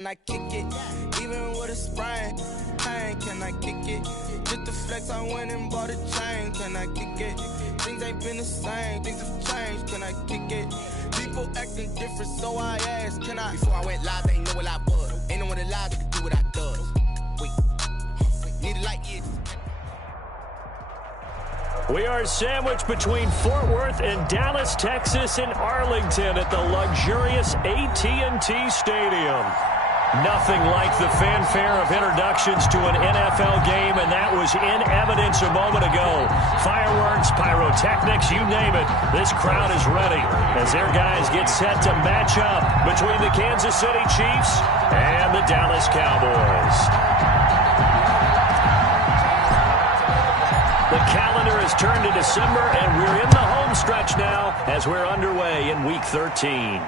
Can I kick it, even with a sprain? Pain, can I kick it? Just the flex, I went and bought a chain. Can I kick it? Things ain't been the same, things have changed. Can I kick it? People acting different, so I asked, can I? Before I went live, they ain't know what I was. Ain't no one alive that could do what I does. Wait, need a light, yeah. We are sandwiched between Fort Worth and Dallas, Texas, and Arlington at the luxurious AT&T Stadium. Nothing like the fanfare of introductions to an NFL game, and that was in evidence a moment ago. Fireworks, pyrotechnics, you name it. This crowd is ready as their guys get set to match up between the Kansas City Chiefs and the Dallas Cowboys. The calendar has turned to December, and we're in the home stretch now as we're underway in Week 13.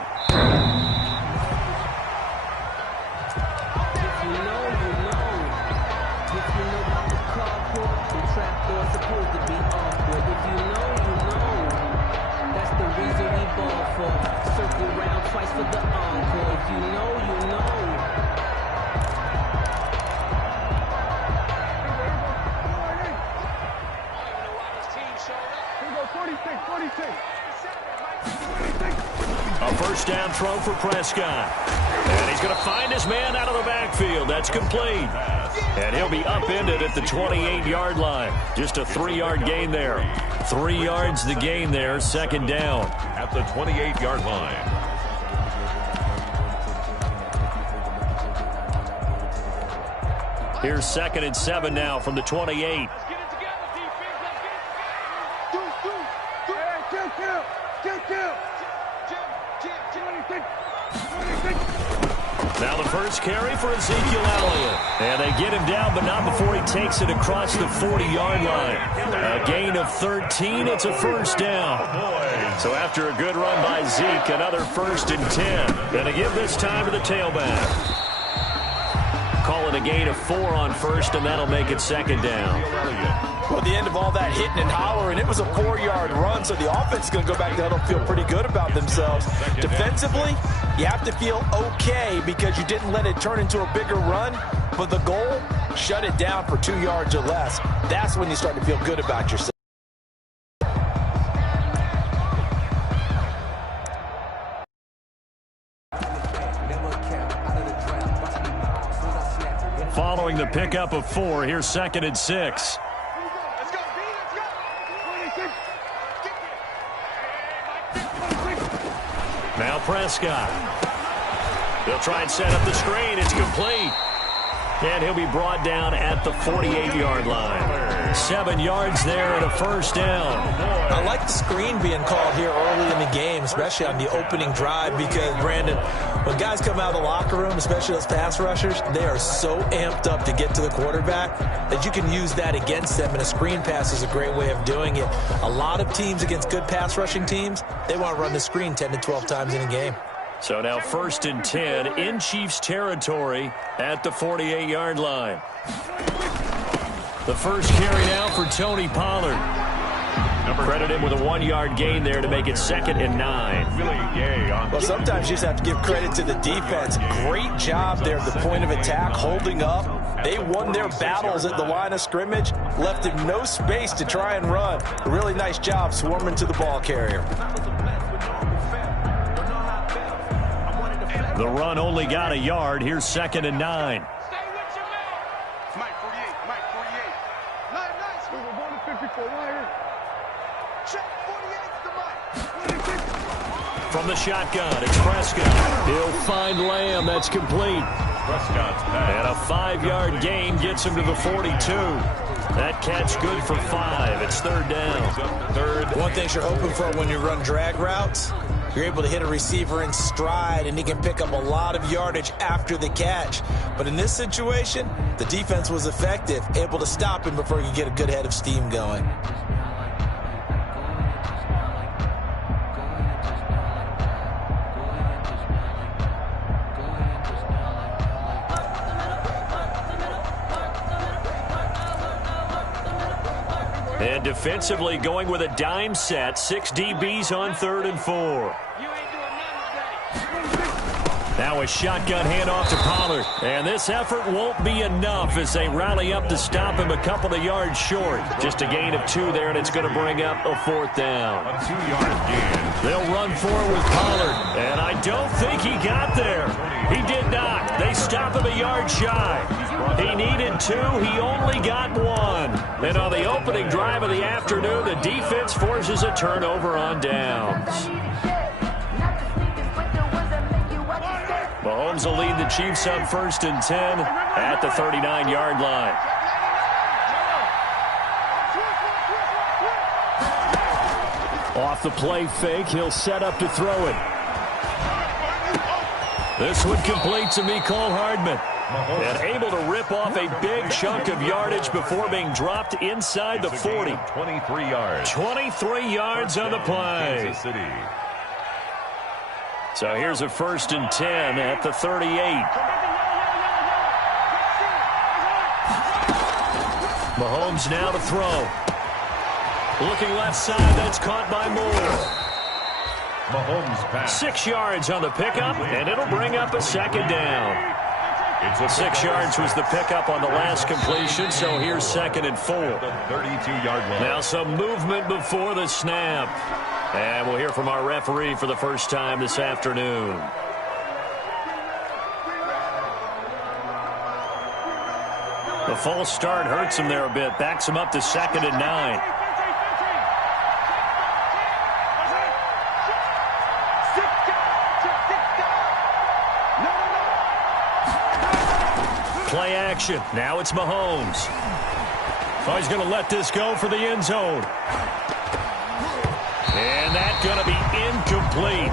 A first down throw for Prescott. And he's going to find his man out of the backfield. That's complete. And he'll be upended at the 28-yard line. Just a 3-yard gain there. 3 yards the gain there, second down. At the 28-yard line. Here's 2nd and 7 now from the 28. Now the first carry for Ezekiel Elliott. And they get him down, but not before he takes it across the 40-yard line. A gain of 13. It's a first down. So after a good run by Zeke, another 1st and 10. Going to give this time to the tailback. Call it a gain of 4 on first, and that'll make it second down. Well, at the end of all that hitting and hollering, it was a 4-yard run, so the offense is going to go back to huddle, feel pretty good about themselves. Defensively, you have to feel okay because you didn't let it turn into a bigger run, but the goal, shut it down for 2 yards or less. That's when you start to feel good about yourself. Following the pickup of 4, here's 2nd and 6. Now Prescott. They'll try and set up the screen. It's complete. And he'll be brought down at the 48-yard line. 7 yards there and a first down. I like the screen being called here early in the game, especially on the opening drive, because, Brandon, when guys come out of the locker room, especially those pass rushers, they are so amped up to get to the quarterback that you can use that against them, and a screen pass is a great way of doing it. A lot of teams against good pass rushing teams, they want to run the screen 10 to 12 times in a game. So now 1st and 10 in Chiefs territory at the 48-yard line. The first carry now for Tony Pollard. Credit him with a 1-yard gain there to make it 2nd and 9. Well, sometimes you just have to give credit to the defense. Great job there at the point of attack, holding up. They won their battles at the line of scrimmage, left him no space to try and run. A really nice job swarming to the ball carrier. The run only got a yard. Here's 2nd and 9. Mike 48, Mike 48. Nice. We were going to 54 wire. Check 48 to Mike. From the shotgun, it's Prescott. He'll find Lamb. That's complete. Prescott's pass. And a 5-yard gain gets him to the 42. That catch good for 5. It's 3rd down. Third. One thing you're hoping for when you run drag routes, you're able to hit a receiver in stride, and he can pick up a lot of yardage after the catch. But in this situation, the defense was effective, able to stop him before he could get a good head of steam going. And defensively going with a dime set, 6 DBs on 3rd and 4. Now a shotgun handoff to Pollard. And this effort won't be enough as they rally up to stop him a couple of yards short. Just a gain of 2 there, and it's going to bring up a 4th down. A 2-yard gain. They'll run forward with Pollard. And I don't think he got there. He did not. They stop him a yard shy. He needed 2. He only got 1. And on the opening drive of the afternoon, the defense forces a turnover on downs. Mahomes will lead the Chiefs on 1st and 10 at the 39-yard line. Off the play fake, he'll set up to throw it. This one complete to Mecole Hardman. And able to rip off a big chunk of yardage before being dropped inside the 40. 23 yards. 23 yards on the play. Kansas City. So here's a 1st and 10 at the 38. Mahomes now to throw. Looking left side, that's caught by Moore. Mahomes pass. 6 yards on the pickup, and it'll bring up a 2nd down. 6 yards was the pickup on the last completion, so here's 2nd and 4. 32-yard line. Now some movement before the snap. And we'll hear from our referee for the first time this afternoon. The false start hurts him there a bit. Backs him up to 2nd and 9. Play action. Now it's Mahomes. Oh, he's going to let this go for the end zone. And that's going to be incomplete.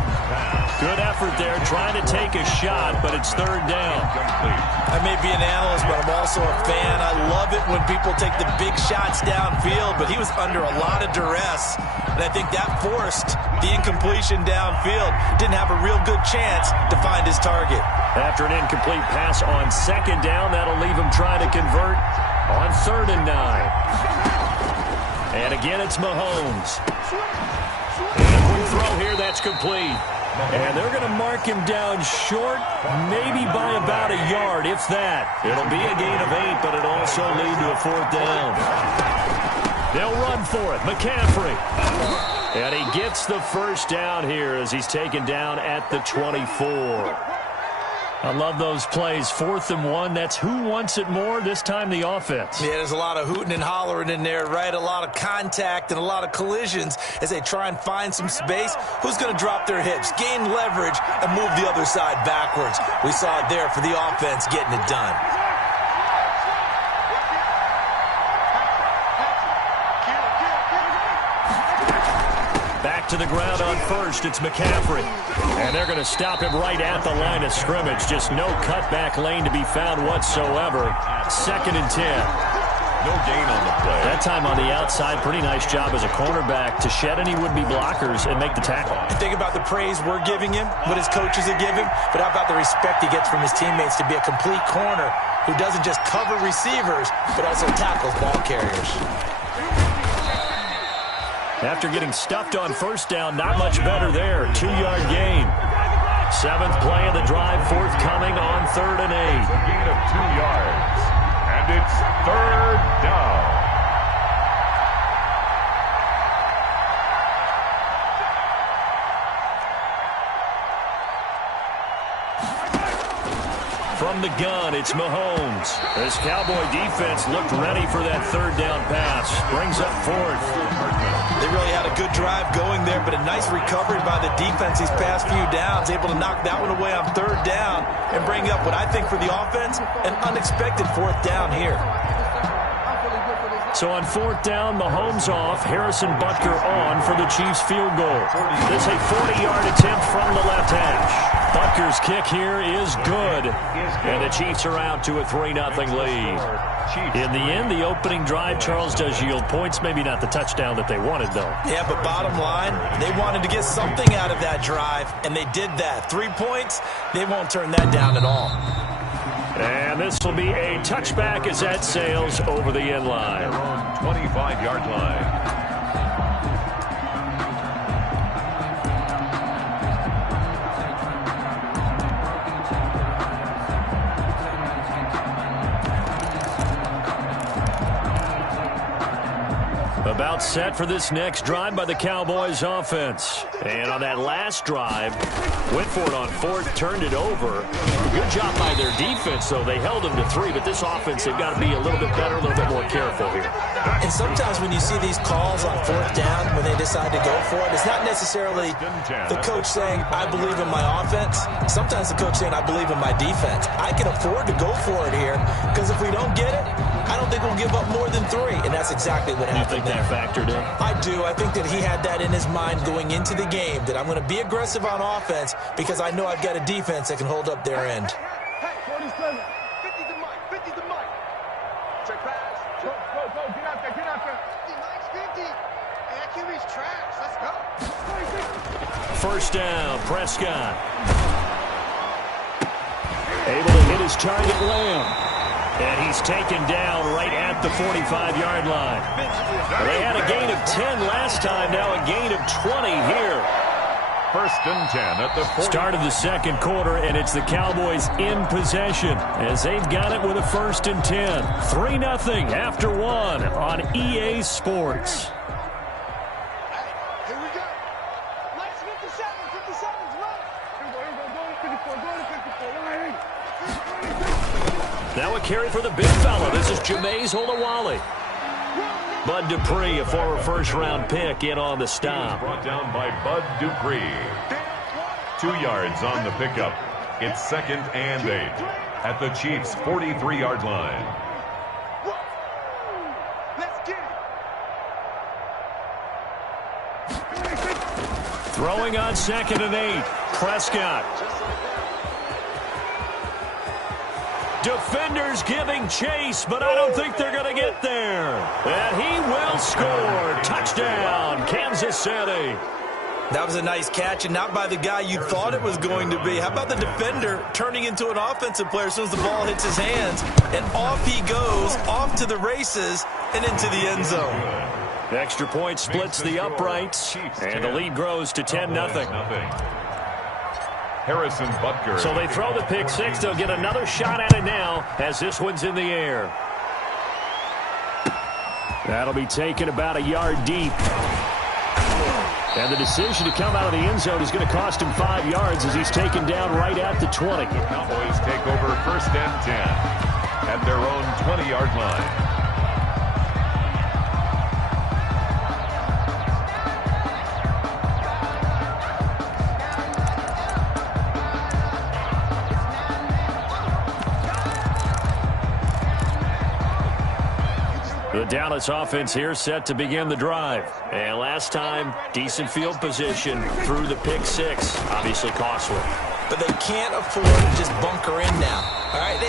Good effort there, trying to take a shot, but it's 3rd down. I may be an analyst, but I'm also a fan. I love it when people take the big shots downfield, but he was under a lot of duress, and I think that forced the incompletion downfield. Didn't have a real good chance to find his target. After an incomplete pass on 2nd down, that'll leave him trying to convert on 3rd and 9. And again, it's Mahomes. And a quick throw here, that's complete. And they're going to mark him down short, maybe by about a yard, if that. It'll be a gain of 8, but it'll also lead to a 4th down. They'll run for it. McCaffrey. And he gets the 1st down here as he's taken down at the 24. I love those plays. 4th and 1. That's who wants it more, this time the offense. Yeah, there's a lot of hooting and hollering in there, right? A lot of contact and a lot of collisions as they try and find some space. Who's going to drop their hips, gain leverage, and move the other side backwards? We saw it there for the offense getting it done. Back to the ground on 1st, it's McCaffrey. And they're going to stop him right at the line of scrimmage. Just no cutback lane to be found whatsoever. 2nd and 10. No gain on the play. That time on the outside, pretty nice job as a cornerback to shed any would-be blockers and make the tackle. Think about the praise we're giving him, what his coaches are giving, but how about the respect he gets from his teammates to be a complete corner who doesn't just cover receivers, but also tackles ball carriers. After getting stuffed on 1st down, not much better there. 2-yard gain. 7th play of the drive, forthcoming on 3rd and 8. A gain of 2 yards. And it's 3rd down. From the gun, it's Mahomes. This Cowboy defense looked ready for that 3rd down pass. Brings up 4th. They really had a good drive going there, but a nice recovery by the defense these past few downs, able to knock that one away on 3rd down and bring up what I think for the offense, an unexpected 4th down here. So on 4th down, Mahomes off, Harrison Butker on for the Chiefs field goal. This is a 40-yard attempt from the left hash. Butker's kick here is good, and the Chiefs are out to a 3-0 lead. In the end, the opening drive, Charles, does yield points. Maybe not the touchdown that they wanted, though. Yeah, but bottom line, they wanted to get something out of that drive, and they did that. 3 points, they won't turn that down at all. And this will be a touchback as that sails over the end line. 25-yard line. About set for this next drive by the Cowboys offense. And on that last drive, went for it on fourth, turned it over. Good job by their defense, though. They held them to 3, but this offense, they've got to be a little bit better, a little bit more careful here. And sometimes when you see these calls on fourth down, when they decide to go for it, it's not necessarily the coach saying, I believe in my offense. Sometimes the coach saying, I believe in my defense. I can afford to go for it here, because if we don't get it, I don't think we'll give up more than 3, and that's exactly what happened there. You think that factored in? I do. I think that he had that in his mind going into the game, that I'm going to be aggressive on offense because I know I've got a defense that can hold up their end. Hey, 47. 50 to Mike. 50 to Mike. Check pass. Go. Get out there. 50, Mike's 50. Hey, that QB's trash. Let's go. 26. First down, Prescott. Able to hit his target, Lamb. And he's taken down right at the 45-yard line. They had a gain of 10 last time, now a gain of 20 here. First and 10 at the 40. Start of the second quarter, and it's the Cowboys in possession as they've got it with a first and 10. 3-0 after 1 on EA Sports. Hey, here we go. Mike's 57. 57's right. Here we go. Go to 54. Go to 54. Right. Now a carry for the big fella. This is Jameis Olawale. Bud Dupree, a former first-round pick, in on the stop. Brought down by Bud Dupree. 2 yards on the pickup. It's 2nd and 8 at the Chiefs' 43-yard line. Let's get it. Throwing on 2nd and 8. Prescott. Defenders giving chase, but I don't think they're going to get there. And he will score. Touchdown, Kansas City. That was a nice catch, and not by the guy you thought it was going to be. How about the defender turning into an offensive player as soon as the ball hits his hands, and off he goes, off to the races, and into the end zone. The extra point splits the uprights, and the lead grows to 10-0. Harrison Butker. So they throw the pick six. They'll get another shot at it now as this one's in the air. That'll be taken about a yard deep. And the decision to come out of the end zone is going to cost him 5 yards as he's taken down right at the 20. Cowboys take over first and 10 at their own 20-yard line. The Dallas offense here set to begin the drive. And last time, decent field position through the pick six. Obviously costly. But they can't afford to just bunker in now. All right,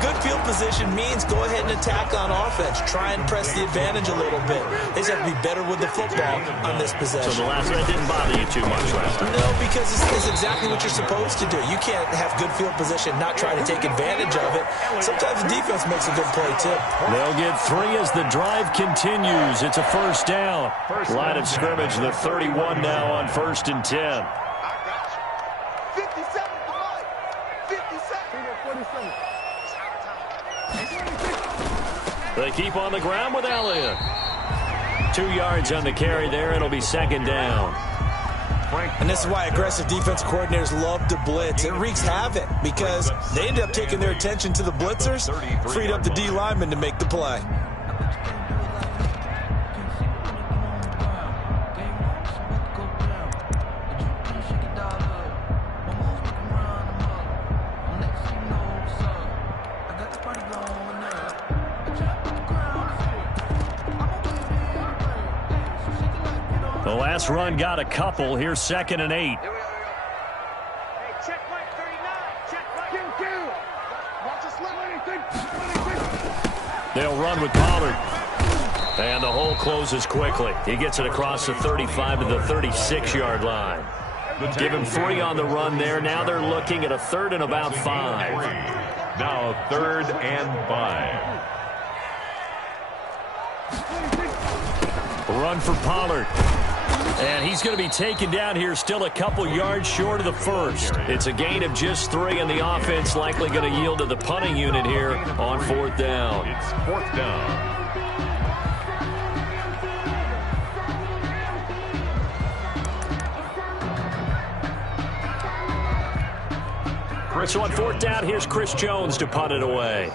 good field position means go ahead and attack on offense. Try and press the advantage a little bit. They just have to be better with the football on this possession. So the last one didn't bother you too much last time? No, because it's exactly what you're supposed to do. You can't have good field position, not try to take advantage of it. Sometimes the defense makes a good play, too. They'll get 3 as the drive continues. It's a first down. Line of scrimmage, the 31 now on first and 10. They keep on the ground with Elliott. 2 yards on the carry there. It'll be second down. And this is why aggressive defense coordinators love to blitz. It wreaks havoc because they end up taking their attention to the blitzers, freed up the D lineman to make the play. The last run got a couple. Here's 2nd and 8. Hey, check Mike 39. Check Mike. Watch us let They'll run with Pollard. And the hole closes quickly. He gets it across the 35 to the 36-yard line. Give him 3 on the run there. Now they're looking at a 3rd and about 5. Now 3rd and 5. Run for Pollard. And he's going to be taken down here, still a couple yards short of the first. It's a gain of just 3, and the offense likely going to yield to the punting unit here on 4th down. It's 4th down. Chris So on Jones. 4th down, here's Chris Jones to punt it away.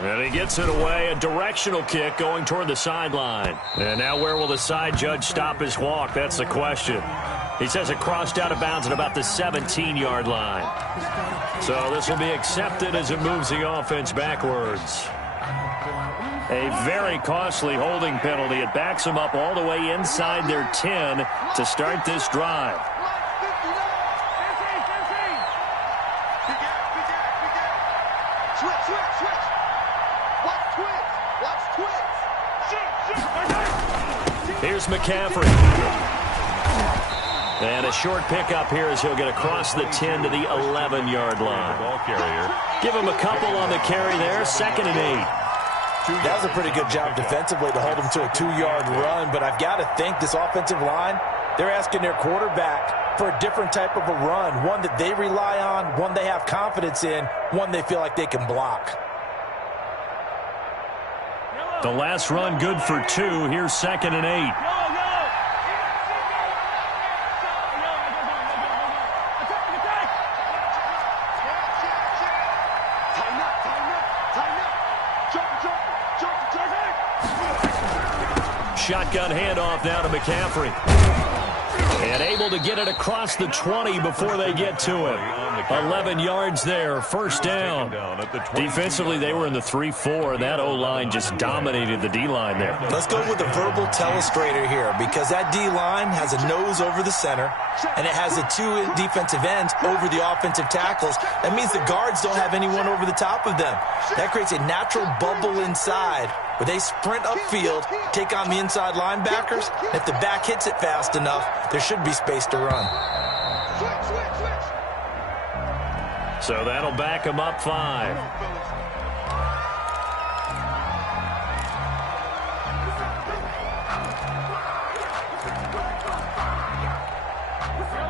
And he gets it away, a directional kick going toward the sideline. And now where will the side judge stop his walk? That's the question. He says it crossed out of bounds at about the 17-yard line. So this will be accepted as it moves the offense backwards. A very costly holding penalty. It backs them up all the way inside their 10 to start this drive. Here's McCaffrey. And a short pickup here as he'll get across the 10 to the 11-yard line. Ball carrier. Give him a couple on the carry there. 2nd and 8. That was a pretty good job defensively to hold him to a 2-yard run, but I've got to think this offensive line, they're asking their quarterback for a different type of a run, one that they rely on, one they have confidence in, one they feel like they can block. The last run good for 2. Here's 2nd and 8. Shotgun handoff now to McCaffrey. And able to get it across the 20 before they get to him. 11 yards there, 1st down. Defensively, they were in the 3-4. That O-line just dominated the D-line there. Let's go with a verbal telestrator here, because that D-line has a nose over the center, and it has the 2 defensive ends over the offensive tackles. That means the guards don't have anyone over the top of them. That creates a natural bubble inside where they sprint upfield, take on the inside linebackers. If the back hits it fast enough, there should be space to run. So that'll back them up 5.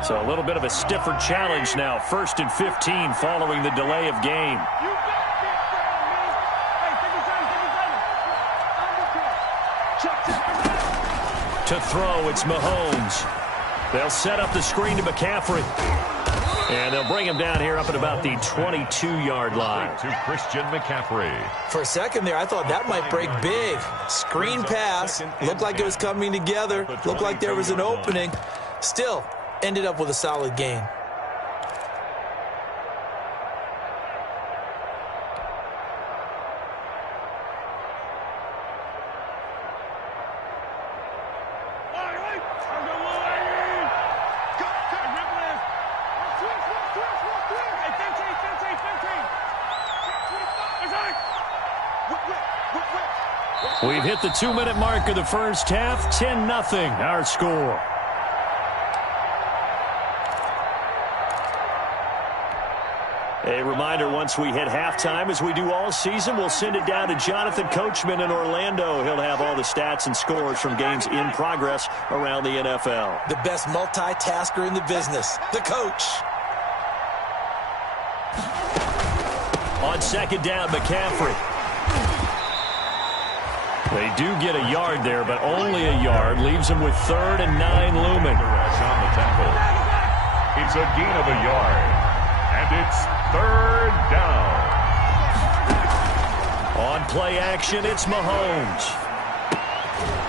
So a little bit of a stiffer challenge now. 1st and 15 following the delay of game. To throw, it's Mahomes. They'll set up the screen to McCaffrey. And they'll bring him down here up at about the 22-yard line. To Christian McCaffrey. For a second there, I thought that might break big. Screen pass. Looked like it was coming together. Looked like there was an opening. Still, ended up with a solid gain. We've hit the 2-minute mark of the first half. 10-0 our score. A reminder, once we hit halftime, as we do all season, we'll send it down to Jonathan Coachman in Orlando. He'll have all the stats and scores from games in progress around the NFL. The best multitasker in the business, the coach. On 2nd down, McCaffrey. They do get a yard there, but only a yard. Leaves them with 3rd and 9 looming. On the tackle. It's a gain of a yard. And it's 3rd down. On play action, it's Mahomes.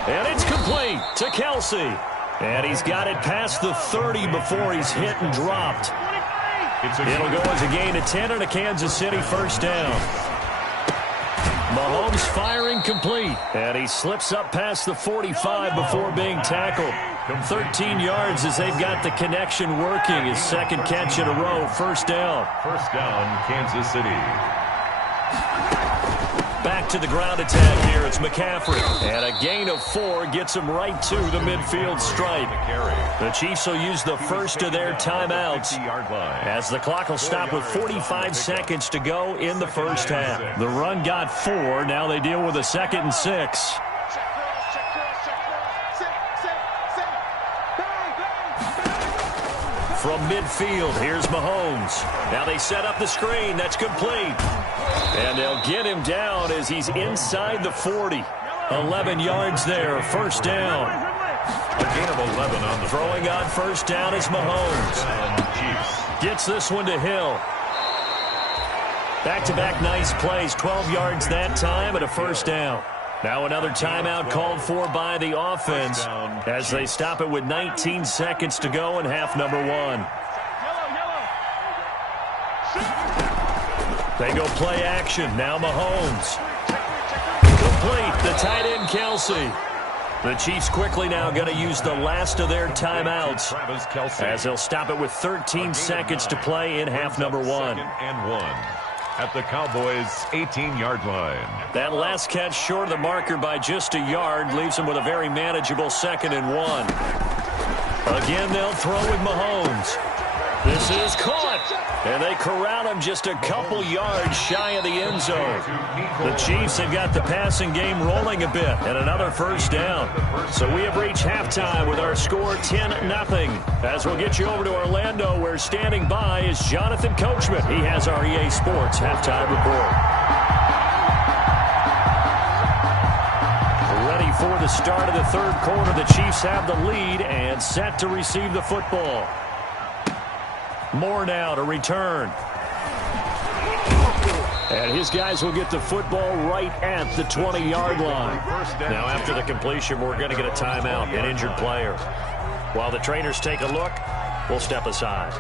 And it's complete to Kelsey. And he's got it past the 30 before he's hit and dropped. It'll go as a gain of 10 and a Kansas City 1st down. Mahomes firing complete. And he slips up past the 45 before being tackled. 13 yards as they've got the connection working. His 2nd catch in a row, 1st down. 1st down, Kansas City. Back to the ground attack here. It's McCaffrey. And a gain of 4 gets him right to the midfield stripe. The Chiefs will use the first of their timeouts as the clock will stop with 45 seconds to go in the first half. The run got 4. Now they deal with a 2nd and 6. From midfield, here's Mahomes. Now they set up the screen. That's complete. And they'll get him down as he's inside the 40. 11 yards there, 1st down. A gain of 11 on the Throwing on first down is Mahomes. Chiefs. Gets this one to Hill. Back-to-back nice plays, 12 yards that time and a first down. Now another timeout called for by the offense as they stop it with 19 seconds to go in half number 1. They go play action. Now Mahomes. Complete. The tight end, Kelsey. The Chiefs quickly now going to use the last of their timeouts as they'll stop it with 13 seconds to play in half number 1. Second and 1 at the Cowboys' 18-yard line. That last catch short of the marker by just a yard leaves them with a very manageable 2nd and 1. Again, they'll throw with Mahomes. This is caught, and they corral him just a couple yards shy of the end zone. The Chiefs have got the passing game rolling a bit, and another first down. So we have reached halftime with our score 10-0. As we'll get you over to Orlando, where standing by is Jonathan Coachman. He has our EA Sports halftime report. Ready for the start of the third quarter. The Chiefs have the lead and set to receive the football. Moore now to return. And his guys will get the football right at the 20-yard line. Now after the completion, we're going to get a timeout, an injured player. While the trainers take a look, we'll step aside.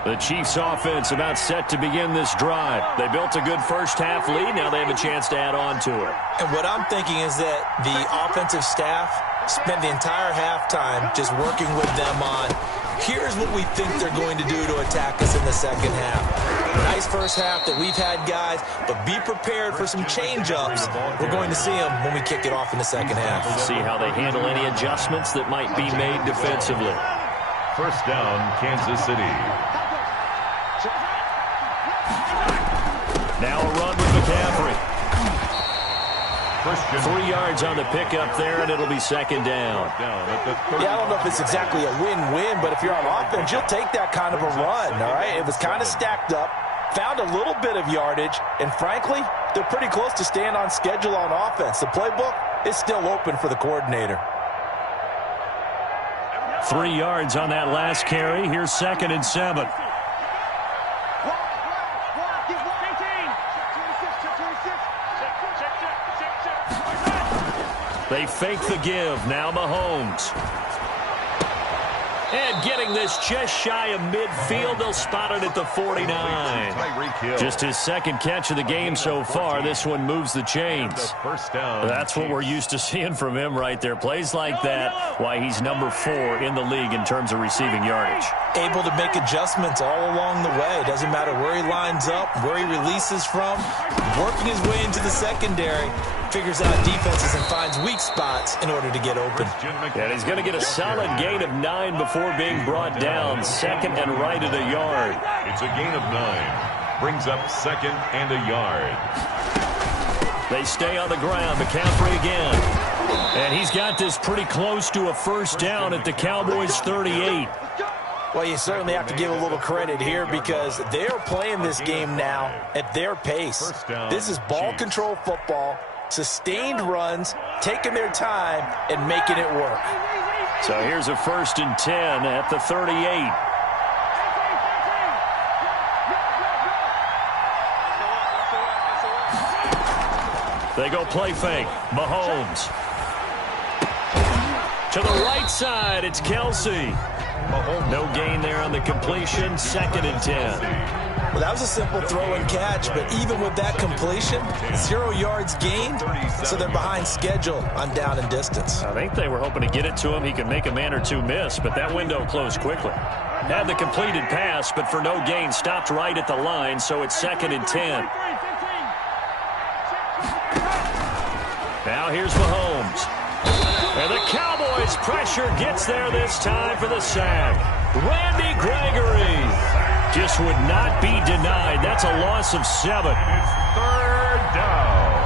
The Chiefs offense about set to begin this drive. They built a good first half lead. Now they have a chance to add on to it. And what I'm thinking is that the offensive staff spent the entire halftime just working with them on, here's what we think they're going to do to attack us in the second half. Nice first half that we've had, guys, but be prepared for some change-ups. We're going to see them when we kick it off in the second half. See how they handle any adjustments that might be made defensively. First down, Kansas City. Now a run with McCaffrey. 3 yards on the pickup there, and it'll be second down. Yeah, I don't know if it's exactly a win-win, but if you're on offense, you'll take that kind of a run, all right? It was kind of stacked up, found a little bit of yardage, and frankly, they're pretty close to staying on schedule on offense. The playbook is still open for the coordinator. 3 yards on that last carry. Here's 2nd and 7. They fake the give. Now Mahomes. And getting this just shy of midfield. They'll spot it at the 49. Just his second catch of the game so far. This one moves the chains. That's what we're used to seeing from him right there. Plays like that, why he's number 4 in the league in terms of receiving yardage. Able to make adjustments all along the way. Doesn't matter where he lines up, where he releases from. Working his way into the secondary. Figures out defenses and finds weak spots in order to get open. And he's going to get a solid gain of 9 before being brought down. Second and right at a yard. It's a gain of 9. Brings up 2nd and a yard. They stay on the ground. McCaffrey again. And he's got this pretty close to a first down at the Cowboys' 38. Well, you certainly have to give a little credit here because they're playing this game now at their pace. This is ball control football. Sustained runs, taking their time, and making it work. So here's a 1st and 10 at the 38. They go play fake. Mahomes. To the right side, it's Kelsey. No gain there on the completion. 2nd and 10. Well, that was a simple throw and catch, but even with that completion, 0 yards gained, so they're behind schedule on down and distance. I think they were hoping to get it to him. He could make a man or two miss, but that window closed quickly. Had the completed pass, but for no gain, stopped right at the line, so it's 2nd and 10. Now here's Mahomes. And the Cowboys' pressure gets there this time for the sack. Randy Gregory just would not be denied. That's a loss of 7. It's 3rd down.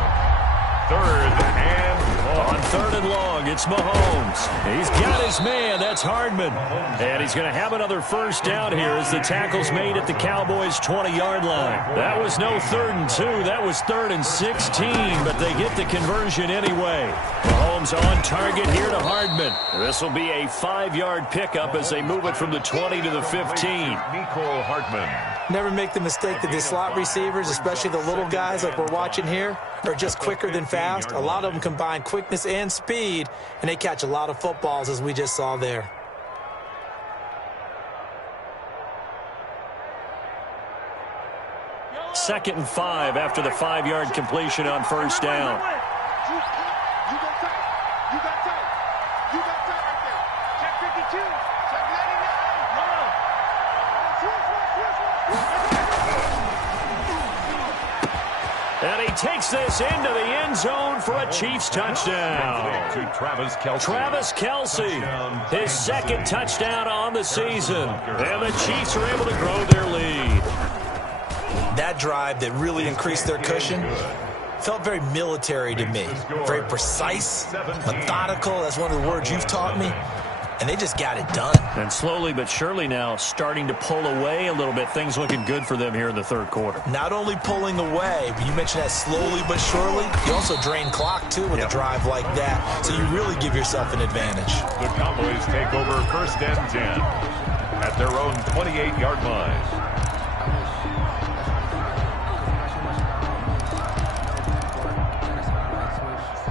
3rd and long. On 3rd and long, It's Mahomes. He's got his man. That's Hardman. And he's going to have another first down here as the tackle's made at the Cowboys' 20-yard line. That was no 3rd and 2. That was 3rd and 16, but they get the conversion anyway. Mahomes on target here to Hardman. This will be a 5-yard pickup as they move it from the 20 to the 15. Nicole Hardman. Never make the mistake that the slot receivers, especially the little guys like we're watching here, are just quicker than fast. A lot of them combine quickness and speed, and they catch a lot of footballs, as we just saw there. Second and 5 after the 5-yard completion on first down. You got tight. You got tight. You got tight right there. Check 52. Check 99. And he takes this into the end zone for a Chiefs touchdown. To Travis Kelce. Travis Kelce, his second touchdown on the season. And the Chiefs are able to grow their lead. That drive that really increased their cushion felt very military to me. Very precise, methodical. That's one of the words you've taught me. And they just got it done. And slowly but surely now starting to pull away a little bit. Things looking good for them here in the third quarter. Not only pulling away, but you mentioned that slowly but surely. You also drain clock, too, with a drive like that. So you really give yourself an advantage. The Cowboys take over 1st and 10 at their own 28-yard line.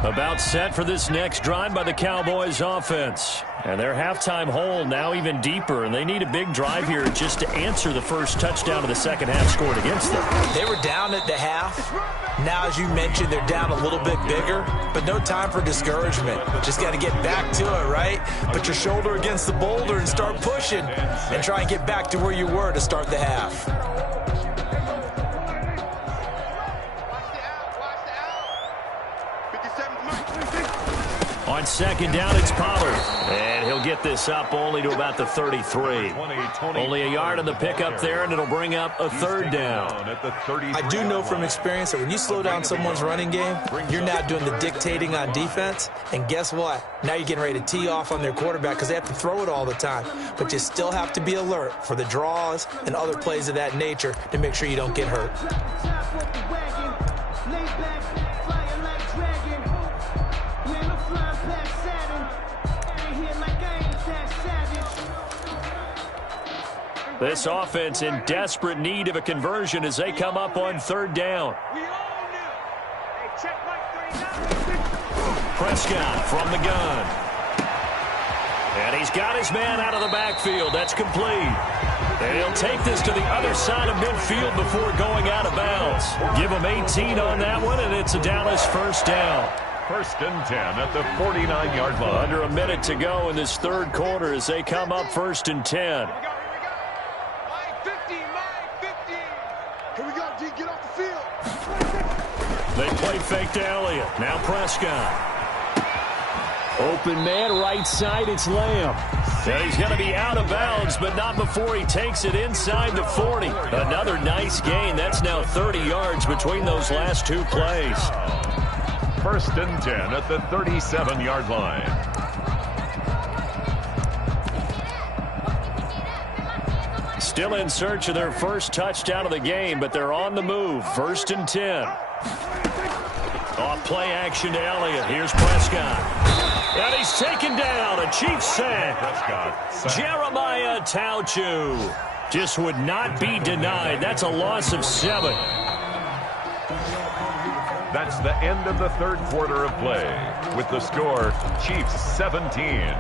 About set for this next drive by the Cowboys offense. And their halftime hole now even deeper, and they need a big drive here just to answer the first touchdown of the second half scored against them. They were down at the half. Now, as you mentioned, they're down a little bit bigger, but no time for discouragement. Just got to get back to it, right? Put your shoulder against the boulder and start pushing and try and get back to where you were to start the half. On second down, it's Pollard. And he'll get this up only to about the 33. Only a yard on the pickup there, and it'll bring up a 3rd down. I do know from experience that when you slow down someone's running game, you're now doing the dictating on defense. And guess what? Now you're getting ready to tee off on their quarterback because they have to throw it all the time. But you still have to be alert for the draws and other plays of that nature to make sure you don't get hurt. This offense in desperate need of a conversion as they come up on 3rd down. Prescott from the gun. And he's got his man out of the backfield. That's complete. And he'll take this to the other side of midfield before going out of bounds. Give him 18 on that one, and it's a Dallas first down. 1st and 10 at the 49-yard line. Under a minute to go in this third quarter as they come up 1st and 10. They play fake to Elliott. Now Prescott. Open man, right side, it's Lamb. And he's going to be out of bounds, but not before he takes it inside the 40. Another nice gain. That's now 30 yards between those last two plays. 1st and 10 at the 37-yard line. Still in search of their first touchdown of the game, but they're on the move. 1st and 10. Off play action to Elliott. Here's Prescott. And he's taken down. A Chiefs sack. Jeremiah Tauchu just would not be denied. That's a loss of 7. That's the end of the third quarter of play. With the score, Chiefs 17,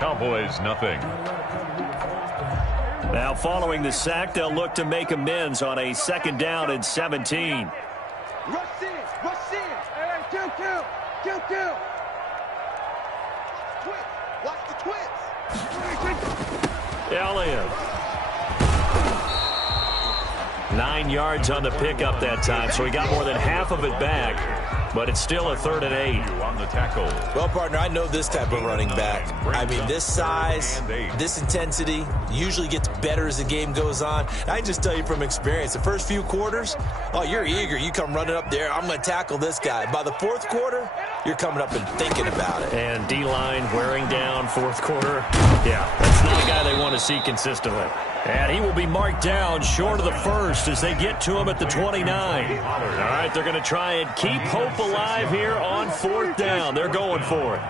Cowboys nothing. Now following the sack, they'll look to make amends on a 2nd down and 17. Rush in. Hey, kill. Watch the twins. Elliott. 9 yards on the pickup that time, so he got more than half of it back. But it's still a 3rd and 8. On the tackle. Well, partner, I know this type of running back. I mean, this size, this intensity usually gets better as the game goes on. I can just tell you from experience, the first few quarters, oh, you're eager. You come running up there, I'm going to tackle this guy. By the 4th quarter, you're coming up and thinking about it. And D-line wearing down fourth quarter. Yeah, that's not a guy they want to see consistently. And he will be marked down short of the first as they get to him at the 29. All right, they're going to try and keep hope alive here on fourth down. They're going for it.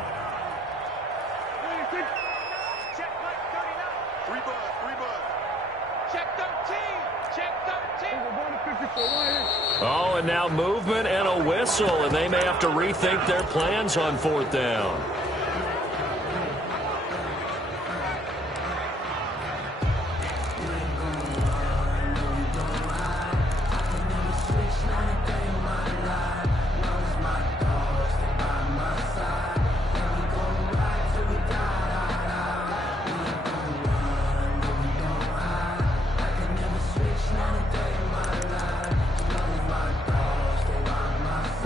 Oh, and now movement and a whistle, and they may have to rethink their plans on fourth down.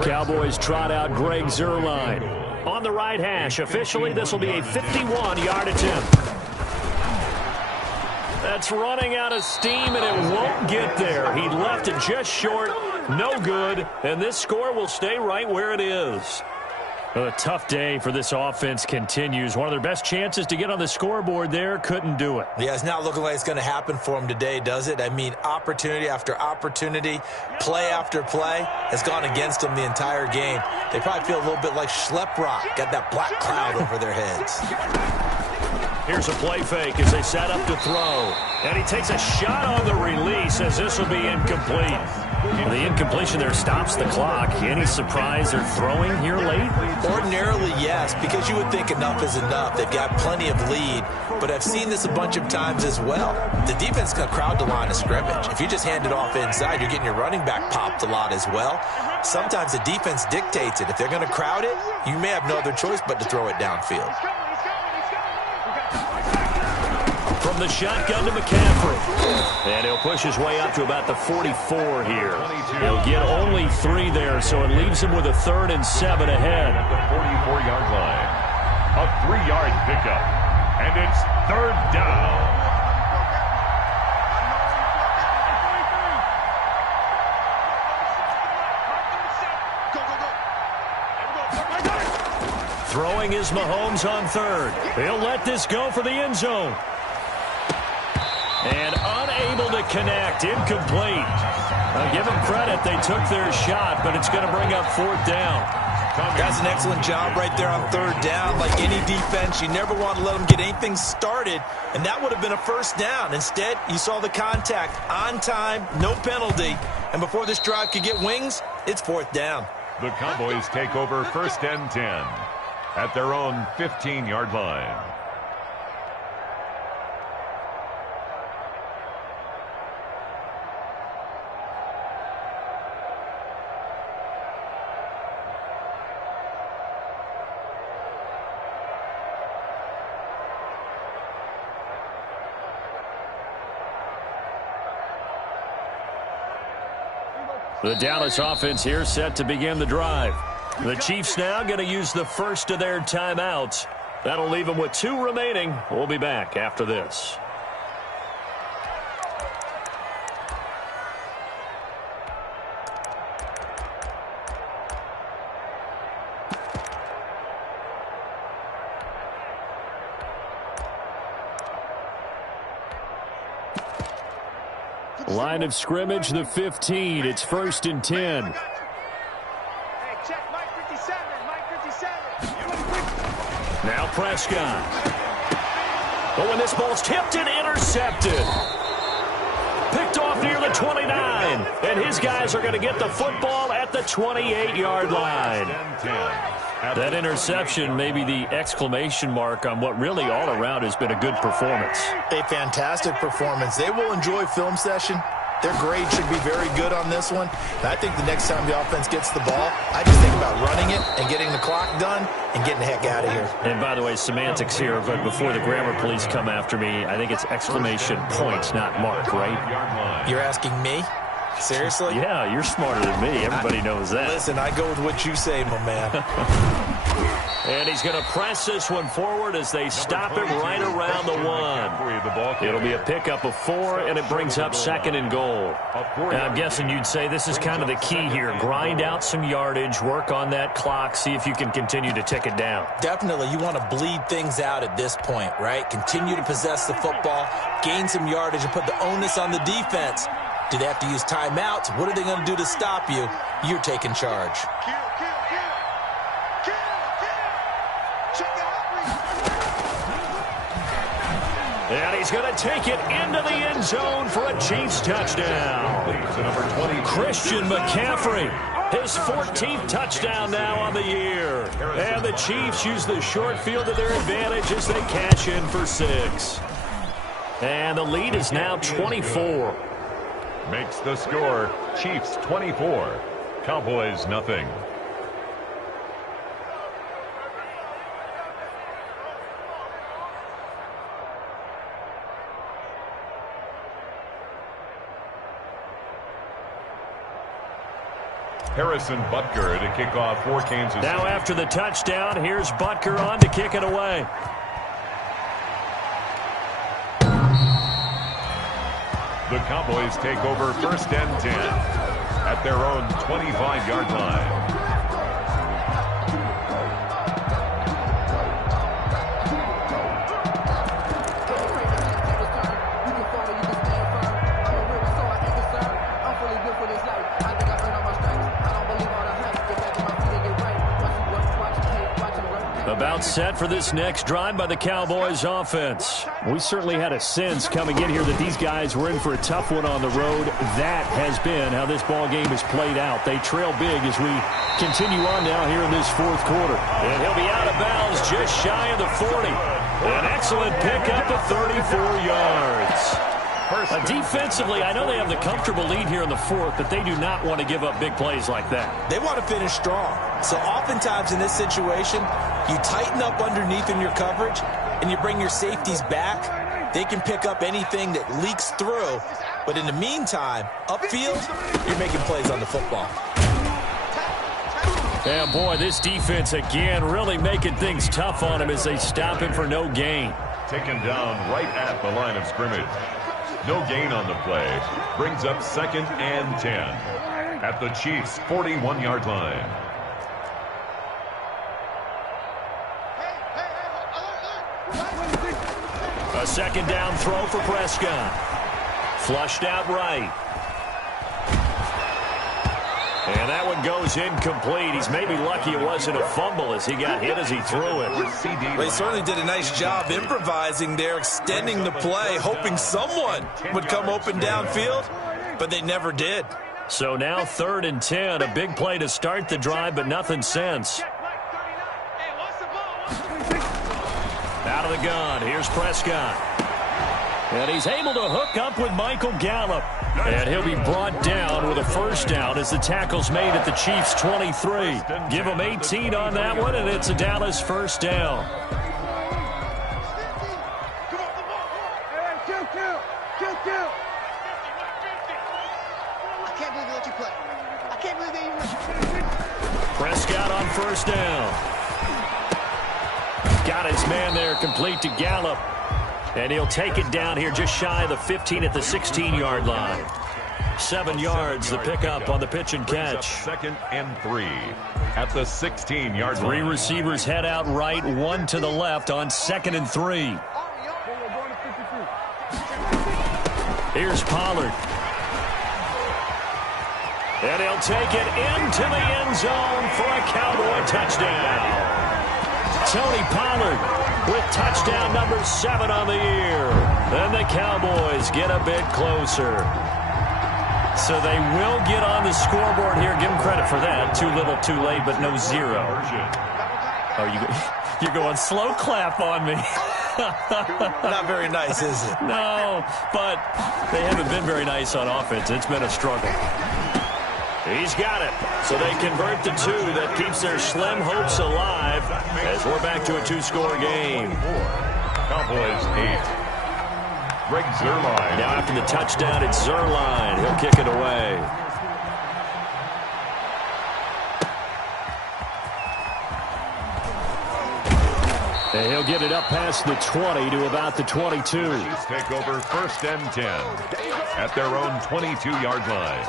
Cowboys trot out Greg Zuerlein. On the right hash, officially this will be a 51-yard attempt. That's running out of steam, and it won't get there. He left it just short, no good, and this score will stay right where it is. A tough day for this offense continues. One of their best chances to get on the scoreboard there, couldn't do it. Yeah, it's not looking like it's going to happen for them today, does it? I mean, opportunity after opportunity, play after play has gone against them the entire game. They probably feel a little bit like Schlep Rock, got that black cloud over their heads. Here's a play fake as they set up to throw. And he takes a shot on the release as this will be incomplete. The incompletion there stops the clock. Any surprise they're throwing here late? Ordinarily, yes, because you would think enough is enough. They've got plenty of lead, but I've seen this a bunch of times as well. The defense is going to crowd the line of scrimmage. If you just hand it off inside, you're getting your running back popped a lot as well. Sometimes the defense dictates it. If they're going to crowd it, you may have no other choice but to throw it downfield. From the shotgun to McCaffrey. And he'll push his way up to about the 44 here. He'll get only 3 there, so it leaves him with a 3rd and 7 ahead. At the 44-yard line. A 3-yard pickup. And it's 3rd down. Throwing is Mahomes on 3rd. He'll let this go for the end zone. And unable to connect, incomplete. I'll give them credit, they took their shot, but it's going to bring up 4th down. That's an excellent job right there on 3rd down. Like any defense, you never want to let them get anything started, and that would have been a 1st down. Instead, you saw the contact on time, no penalty, and before this drive could get wings, it's 4th down. The Cowboys take over 1st and 10 at their own 15-yard line. The Dallas offense here set to begin the drive. The Chiefs now going to use the first of their timeouts. That'll leave them with 2 remaining. We'll be back after this. Line of scrimmage, the 15. It's 1st and 10. Hey, check Mike 57. Mike 57. Now Prescott. But when this ball's tipped and intercepted. Picked off near the 29. And his guys are going to get the football at the 28-yard line. That interception may be the exclamation mark on what really all around has been a good performance. A fantastic performance. They will enjoy film session. Their grade should be very good on this one. And I think the next time the offense gets the ball, I just think about running it and getting the clock done and getting the heck out of here. And by the way, semantics here, but before the grammar police come after me, I think it's exclamation point, not mark, right? You're asking me? Seriously? Yeah, you're smarter than me. Everybody knows that. Listen, I go with what you say, my man. And he's going to press this one forward as they stop it right around the 1. It'll be a pickup of 4, and it brings up 2nd and goal. Now, I'm guessing you'd say this is kind of the key here. Grind out some yardage, work on that clock, see if you can continue to tick it down. Definitely. You want to bleed things out at this point, right? Continue to possess the football, gain some yardage, and put the onus on the defense. Do they have to use timeouts? What are they going to do to stop you? You're taking charge. And he's going to take it into the end zone for a Chiefs touchdown. Christian McCaffrey, his 14th touchdown now on the year. And the Chiefs use the short field to their advantage as they cash in for 6. And the lead is now 24. Makes the score Chiefs 24, Cowboys nothing. Harrison Butker to kick off for Kansas City. Now after the touchdown, here's Butker on to kick it away. The Cowboys take over 1st and 10 at their own 25-yard line. About set for this next drive by the Cowboys offense. We certainly had a sense coming in here that these guys were in for a tough one on the road. That has been how this ball game has played out. They trail big as we continue on now here in this 4th quarter. And he'll be out of bounds just shy of the 40. An excellent pickup of 34 yards. Defensively, I know they have the comfortable lead here in the 4th, but they do not want to give up big plays like that. They want to finish strong. So oftentimes in this situation, you tighten up underneath in your coverage, and you bring your safeties back. They can pick up anything that leaks through. But in the meantime, upfield, you're making plays on the football. And boy, this defense again really making things tough on him as they stop him for no gain. Taken down right at the line of scrimmage. No gain on the play. Brings up 2nd and 10 at the Chiefs' 41-yard line. A 2nd down throw for Prescott. Flushed out right. And that one goes incomplete. He's maybe lucky it wasn't a fumble as he got hit as he threw it. Well, he certainly did a nice job improvising there, extending the play, hoping someone would come open downfield, but they never did. So now 3rd and 10, a big play to start the drive, but nothing since. Out of the gun, here's Prescott. And he's able to hook up with Michael Gallup. And he'll be brought down with a 1st down as the tackle's made at the Chiefs' 23. Give him 18 on that one, and it's a Dallas 1st down. I can't believe they let you play. I can't believe they even let you play. Prescott on 1st down. Got his man there, complete to Gallup. And he'll take it down here just shy of the 15 at the 16-yard line. 7 yards, the pickup on the pitch and catch. 2nd and 3 at the 16-yard line. 3 receivers head out right, 1 to the left on 2nd and 3. Here's Pollard. And he'll take it into the end zone for a Cowboy touchdown. Tony Pollard with touchdown number 7 on the year. Then the Cowboys get a bit closer. So they will get on the scoreboard here. Give them credit for that. Too little, too late, but no 0. Oh, you're going slow clap on me. Not very nice, is it? No, but they haven't been very nice on offense. It's been a struggle. He's got it. So they convert the 2. That keeps their slim hopes alive as we're back to a 2-score game. Cowboys 8. Greg Zuerlein. Now after the touchdown, it's Zuerlein. He'll kick it away. And he'll get it up past the 20 to about the 22. Chiefs take over 1st and 10 at their own 22-yard line.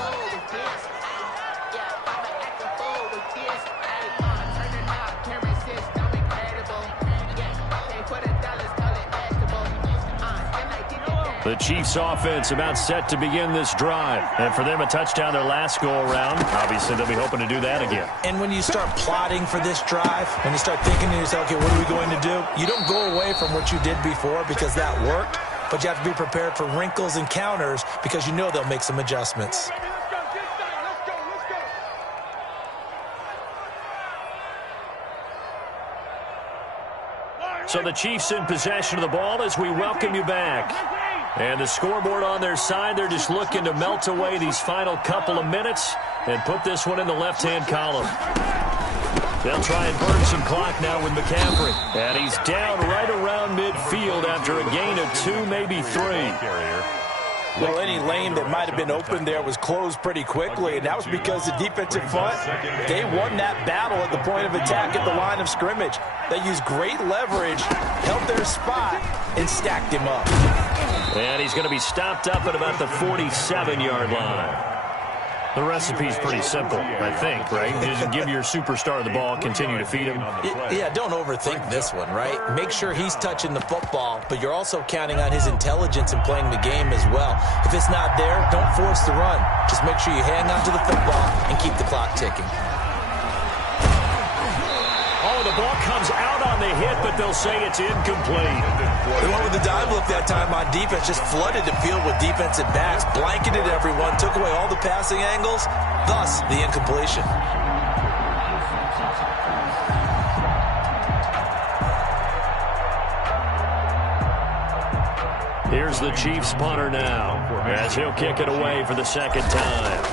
The Chiefs offense about set to begin this drive. And for them, a touchdown their last go-around. Obviously, they'll be hoping to do that again. And when you start plotting for this drive, when you start thinking to yourself, okay, what are we going to do? You don't go away from what you did before because that worked, but you have to be prepared for wrinkles and counters because you know they'll make some adjustments. So the Chiefs in possession of the ball as we welcome you back. And the scoreboard on their side, they're just looking to melt away these final couple of minutes and put this one in the left-hand column. They'll try and burn some clock now with McCaffrey. And he's down right around midfield after a gain of 2, maybe 3. Well, any lane that might have been open there was closed pretty quickly, and that was because the defensive front, they won that battle at the point of attack at the line of scrimmage. They used great leverage, held their spot, and stacked him up. And he's going to be stopped up at about the 47-yard line. The recipe's pretty simple, I think, right? Just give your superstar the ball, continue to feed him. Yeah, don't overthink this one, right? Make sure he's touching the football, but you're also counting on his intelligence in playing the game as well. If it's not there, don't force the run. Just make sure you hang on to the football and keep the clock ticking. Oh, the ball comes out on the hit, but they'll say it's incomplete. They went with the dive look that time on defense, just flooded the field with defensive backs, blanketed everyone, took away all the passing angles, thus the incompletion. Here's the Chiefs punter now, as he'll kick it away for the second time.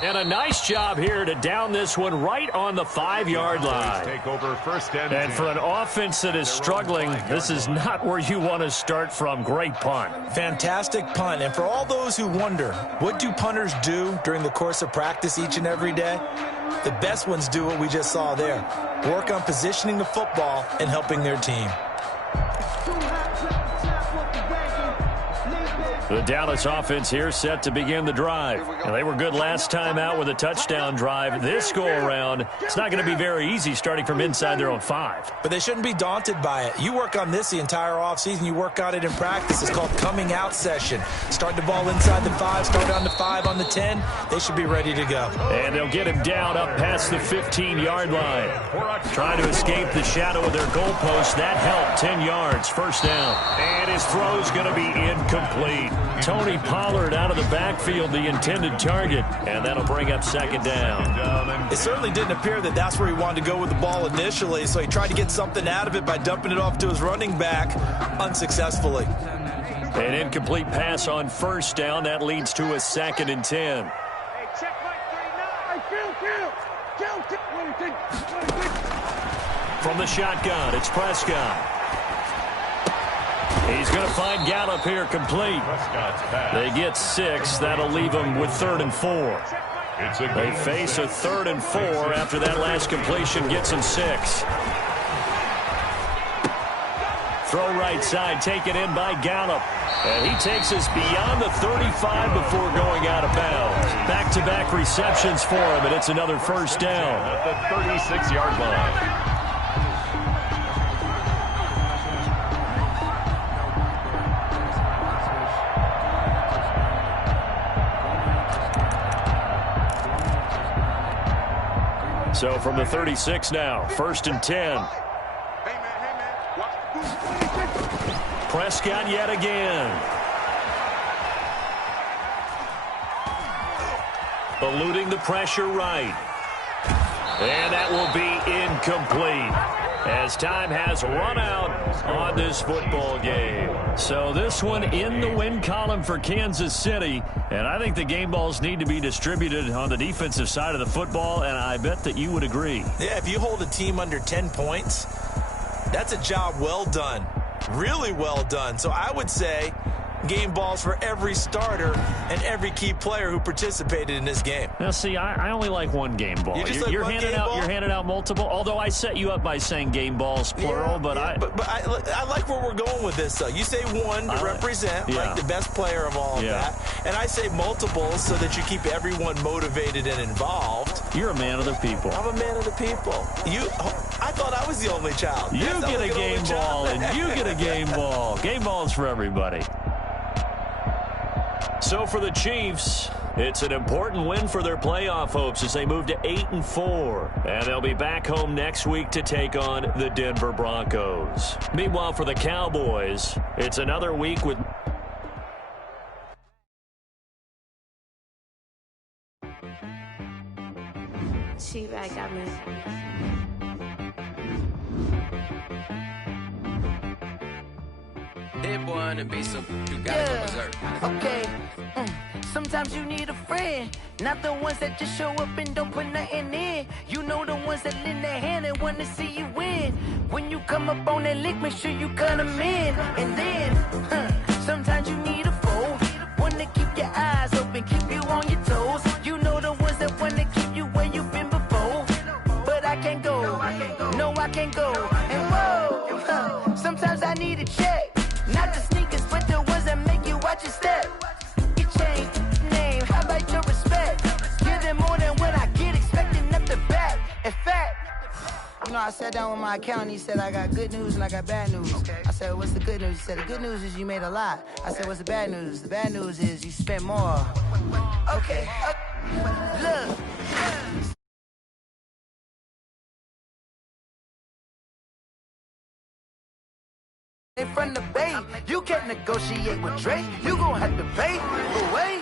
And a nice job here to down this one right on the 5-yard line. Take over 1st and 10. And for an offense that is struggling, this is not where you want to start from. Great punt. Fantastic punt. And for all those who wonder, what do punters do during the course of practice each and every day? The best ones do what we just saw there. Work on positioning the football and helping their team. The Dallas offense here set to begin the drive. And they were good last time out with a touchdown drive. This go-around, it's not going to be very easy starting from inside their own 5. But they shouldn't be daunted by it. You work on this the entire offseason. You work on it in practice. It's called coming out session. Start the ball inside the 5, start on the 5 on the 10. They should be ready to go. And they'll get him down up past the 15-yard line. Trying to escape the shadow of their goalpost. That helped. 10 yards, first down. And his throw's going to be incomplete. Tony Pollard out of the backfield, the intended target, and that'll bring up second down. It certainly didn't appear that that's where he wanted to go with the ball initially, so he tried to get something out of it by dumping it off to his running back unsuccessfully. An incomplete pass on first down. That leads to a 2nd and 10. Hey, check my 39. From the shotgun, it's Prescott. He's going to find Gallup here complete. They get 6. That'll leave them with 3rd and 4. They face a 3rd and 4 after that last completion gets them 6. Throw right side, taken in by Gallup. And he takes us beyond the 35 before going out of bounds. Back-to-back receptions for him, and it's another first down. At the 36-yard line. So from the 36 now, 1st and 10. Prescott yet again. Eluding the pressure right. And that will be incomplete. as time has run out on this football game. So this one in the win column for Kansas City, and I think the game balls need to be distributed on the defensive side of the football, and I bet that you would agree. Yeah, if you hold a team under 10 points, that's a job well done, really well done. So I would say game balls for every starter and every key player who participated in this game. Now, see, I only like one game ball. You're handing out multiple. Although I set you up by saying game balls plural, but I like where we're going with this. You say one to represent like the best player of all of that, and I say multiples so that you keep everyone motivated and involved. You're a man of the people. I'm a man of the people. I thought I was the only child. You get a game ball, and you get a game ball. Game balls for everybody. So for the Chiefs, it's an important win for their playoff hopes as they move to 8-4. And they'll be back home next week to take on the Denver Broncos. Meanwhile, for the Cowboys, it's another week with... She-Bag got me. Hit one and be so you gotta go berserk. Okay. Sometimes you need a friend, not the ones that just show up and don't put nothing in. You know the ones that lend their hand and want to see you win. When you come up on that lick, make sure you cut them in. And then, sometimes you need a foe, one to keep your eyes open, keep you on your toes. You know the ones that want to keep you where you've been before. But I can't go, no I can't go. And whoa, sometimes I need a check. Not the sneakers, but the ones that make you watch your step. You change name, how about your respect? Give them more than what I get, expecting up the back. In fact, you know, I sat down with my accountant, he said, I got good news and I got bad news. I said, what's the good news? He said, the good news is you made a lot. I said, what's the bad news? The bad news is you spent more. Okay, look. From the bay, you can't negotiate with Drake. You gon' have to pay. But wait,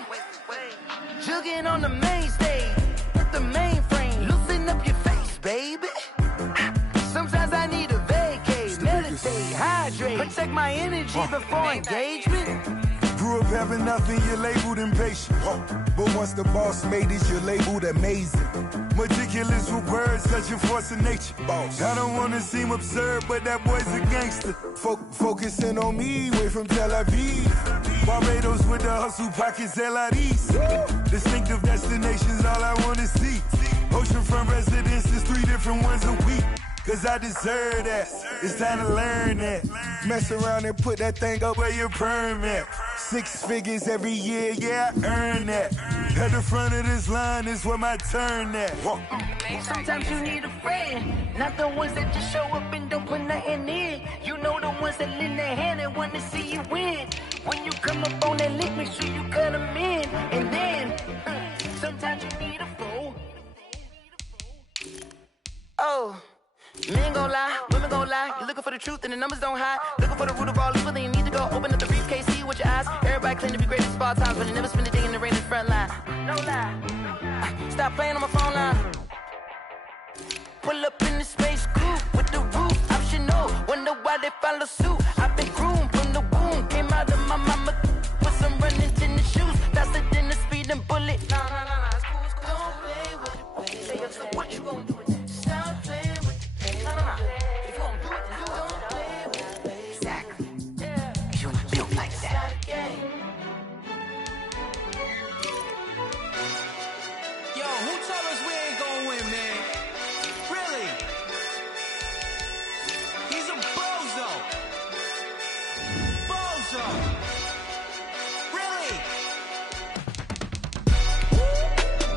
jugging on the main stage, with the mainframe, loosen up your face, baby. Sometimes I need a vacate, meditate, hydrate, protect my energy before engagement. Grew up having nothing, you're labeled impatient. But once the boss made it, you're labeled amazing. Meticulous with words, such a force of nature. Boss. I don't wanna seem absurd, but that boy's a gangster. Focusing on me, way from Tel Aviv. Barbados with the hustle pockets, LIDs. Distinctive destinations, all I wanna see. Oceanfront residences, 3 different ones a week. Cause I deserve that, it's time to learn that. Mess around and put that thing up where your permit. 6 figures every year, yeah, I earn that. At the front of this line is where my turn at. Sometimes you need a friend, not the ones that just show up and don't put nothing in. You know the ones that lend their hand and want to see you win. When you come up on that lick, make sure you cut them in. And then, sometimes you need a foe. Oh. Men gon' lie, women gon' lie. You're looking for the truth and the numbers don't hide. Looking for the root of all evil, then you need to go open up the briefcase, see with your eyes. Everybody claim to be great at small times, but they never spend a day in the rain in the front line. No lie. Stop playing on my phone line. Pull up in the space coupe with the roof optional. Wonder why they follow suit. I've been groomed from the womb. Came out of my mama with some running tennis shoes. Faster than the speeding bullet. Nah, it's cool, it's cool. Don't play with it, baby. What you gon' do? Stop playing. If you don't do it, then you don't play with it. Exactly. You built like that. Yo, who told us we ain't gonna win, man? Really? He's a bozo. Bozo. Really?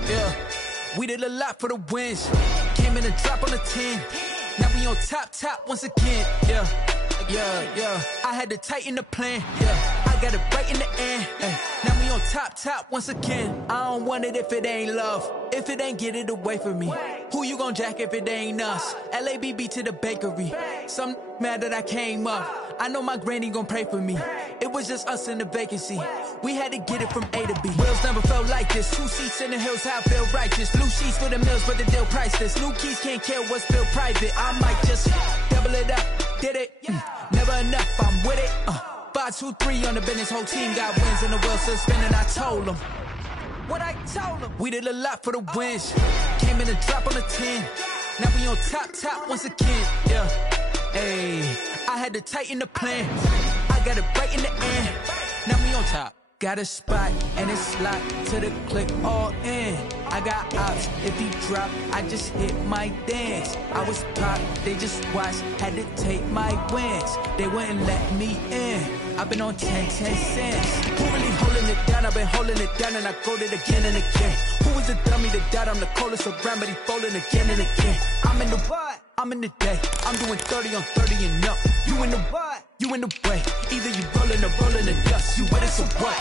Yeah, we did a lot for the wins. Came in a drop on the 10. Now we on top once again. Yeah. I had to tighten the plan. Yeah, I got it right in the end. Now we on top once again. I don't want it if it ain't love. If it ain't, get it away from me. Who you gon' jack if it ain't us? LABB to the bakery. Some mad that I came up. I know my granny gon' pray for me. It was just us in the vacancy. We had to get it from A to B. Wheels never felt like this. 2 seats in the hills, how I feel righteous. Blue sheets for the mills, but the deal priceless. New keys can't care what's still private. I might just double it up. Did it? Never enough, I'm with it. 5, 2, 3 on the business. Whole team got wins and the wheels still spinning. I told them what I told them. We did a lot for the wins. Came in a drop on the 10. Now we on top once again. Yeah. Hey, I had to tighten the plan. I got it right in the end. Now we on top. Got a spot and it's locked to the click all in. I got ops, if he drop, I just hit my dance. I was pop, they just watched, had to take my wins. They wouldn't let me in. I've been on 10 cents. Who really holding it down? I've been holding it down and I go it again and again. Who was the dummy that died? I'm the coldest around, but he folding again and again. I'm in the what? I'm in the day. I'm doing 30 on 30 and up. You in the what? You in the way. Either you rolling or rolling the dust. You with it, so what?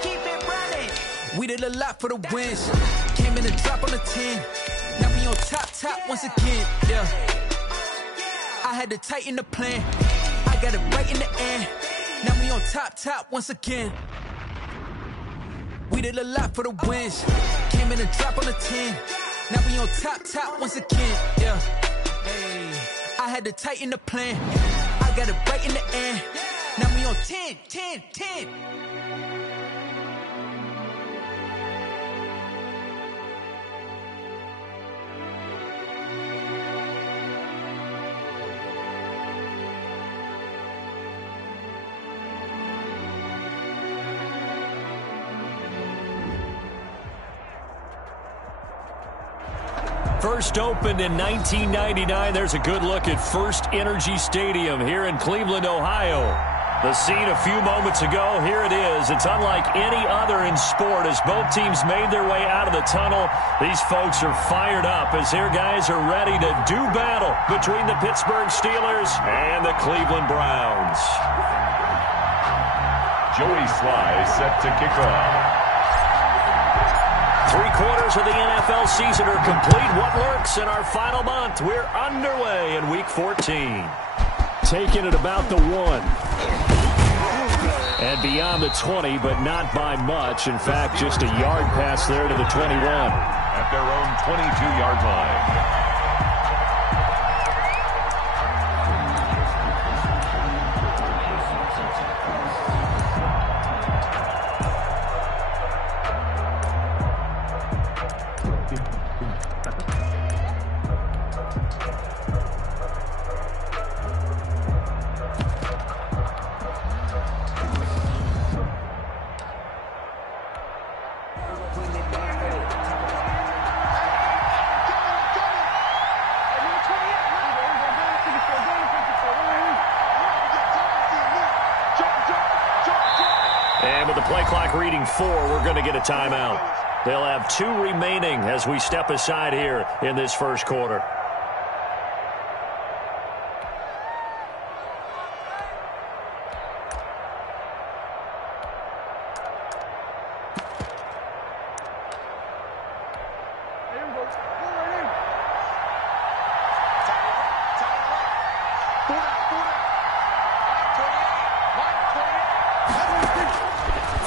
Keep it running. We did a lot for the wins. Came in a drop on the 10. Now we on top once again. Yeah. I had to tighten the plan. I got it right in the end. Now we on top once again. We did a lot for the wins. Came in a drop on the 10. Now we on top once again. Yeah. Hey, I had to tighten the plan. I got it right in the end. Now we on 10. First opened in 1999. There's a good look at First Energy Stadium here in Cleveland, Ohio. The scene a few moments ago, here it is. It's unlike any other in sport as both teams made their way out of the tunnel. These folks are fired up as their guys are ready to do battle between the Pittsburgh Steelers and the Cleveland Browns. Joey Sly set to kick off. 3 quarters of the NFL season are complete. What lurks in our final month? We're underway in Week 14. Taking it about the 1. And beyond the 20, but not by much. In fact, just a yard pass there to the 21. At their own 22-yard line. And with the play clock reading 4, we're going to get a timeout. They'll have 2 remaining as we step aside here in this first quarter.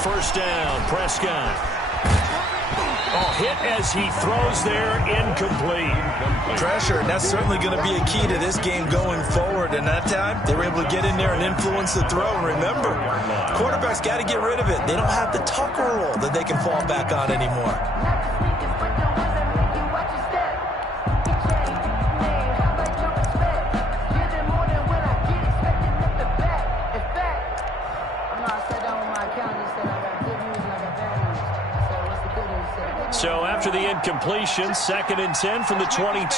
First down, Prescott. Oh, hit as he throws there, incomplete. Pressure, and that's certainly going to be a key to this game going forward. And that time, they were able to get in there and influence the throw. And remember, quarterbacks got to get rid of it. They don't have the Tucker rule that they can fall back on anymore. So after the incompletion, 2nd and 10 from the 22. Let's